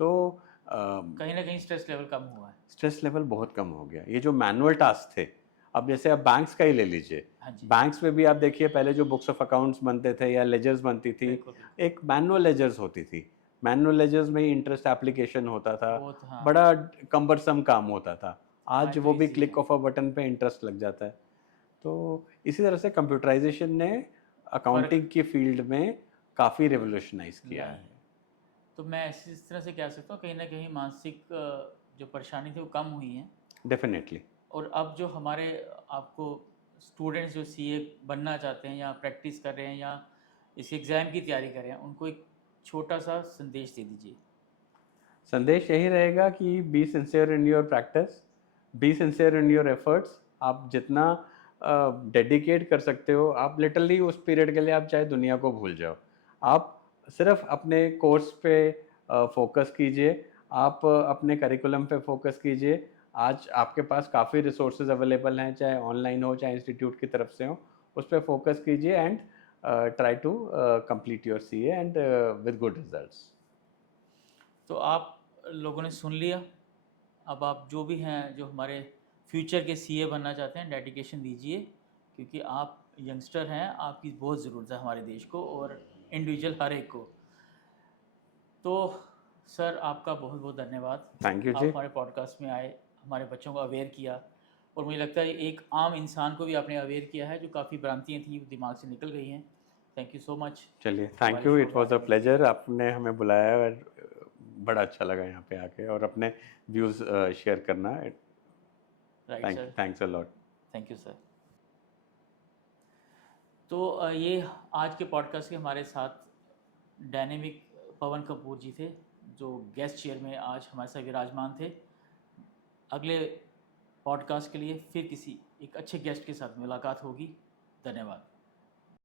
तो कहीं ना कहीं स्ट्रेस लेवल कम हुआ है। स्ट्रेस लेवल बहुत कम हो गया। ये जो मैनुअल टास्क थे, अब जैसे आप बैंक्स का ही ले लीजिए, हाँ जी। बैंक्स में भी आप देखिए पहले जो बुक्स ऑफ अकाउंट्स बनते थे या लेजर्स बनती थी, बिल्कुल बिल्कुल। एक मैनुअल लेजर्स होती थी। मैनुअल लेजर्स में ही इंटरेस्ट एप्लीकेशन होता था, बहुत, हाँ। बड़ा कम्बरसम काम होता था। आज आज वो तो भी easy क्लिक है। ऑफ अ बटन पे इंटरेस्ट लग जाता है। तो इसी तरह से कंप्यूटराइजेशन ने फर्क अकाउंटिंग की फील्ड में काफ़ी रिवोल्यूशनाइज किया लाई है। है। तो मैं इस तरह से कह सकता हूँ, कहीं ना कहीं मानसिक जो परेशानी थी वो कम हुई है। डेफिनेटली। और अब जो हमारे आपको स्टूडेंट्स जो सीए बनना चाहते हैं या प्रैक्टिस कर रहे हैं या इस एग्ज़ाम की तैयारी कर रहे हैं, उनको एक छोटा सा संदेश दे दीजिए। संदेश यही रहेगा कि be sincere in your practice, be sincere in your efforts. आप जितना डेडिकेट कर सकते हो, आप लिटरली उस पीरियड के लिए आप चाहे दुनिया को भूल जाओ। आप सिर्फ अपने कोर्स पे फोकस कीजिए, आप अपने करिकुलम पे फोकस कीजिए। आज आपके पास काफ़ी रिसोर्सेज अवेलेबल हैं, चाहे ऑनलाइन हो चाहे इंस्टीट्यूट की तरफ से हो, उस पर फोकस कीजिए and try to complete your CA and with good results. तो आप लोगों ने सुन लिया। अब आप जो भी हैं, जो हमारे फ्यूचर के सीए बनना चाहते हैं, डेडिकेशन दीजिए, क्योंकि आप यंगस्टर हैं, आपकी बहुत ज़रूरत है हमारे देश को और इंडिविजुअल हर एक को। तो सर, आपका बहुत बहुत धन्यवाद। थैंक यू आप जी। हमारे पॉडकास्ट में आए, हमारे बच्चों को अवेयर किया, और मुझे लगता है एक आम इंसान को भी आपने अवेयर किया है, जो काफ़ी भ्रांतियाँ थी वो दिमाग से निकल गई हैं। थैंक यू सो मच चलिए, थैंक हमारे यू, शो इट में वाज अ आने के लिए। प्लेजर। आपने हमें बुलाया और बड़ा अच्छा लगा यहाँ पे आके और अपने व्यूज़ शेयर करना। Right sir. Thanks a lot. Thank you sir. तो ये आज के पॉडकास्ट के हमारे साथ डायनेमिक पवन कपूर जी थे, जो गेस्ट चेयर में आज हमारे साथ विराजमान थे। अगले पॉडकास्ट के लिए फिर किसी एक अच्छे गेस्ट के साथ मुलाकात होगी। धन्यवाद।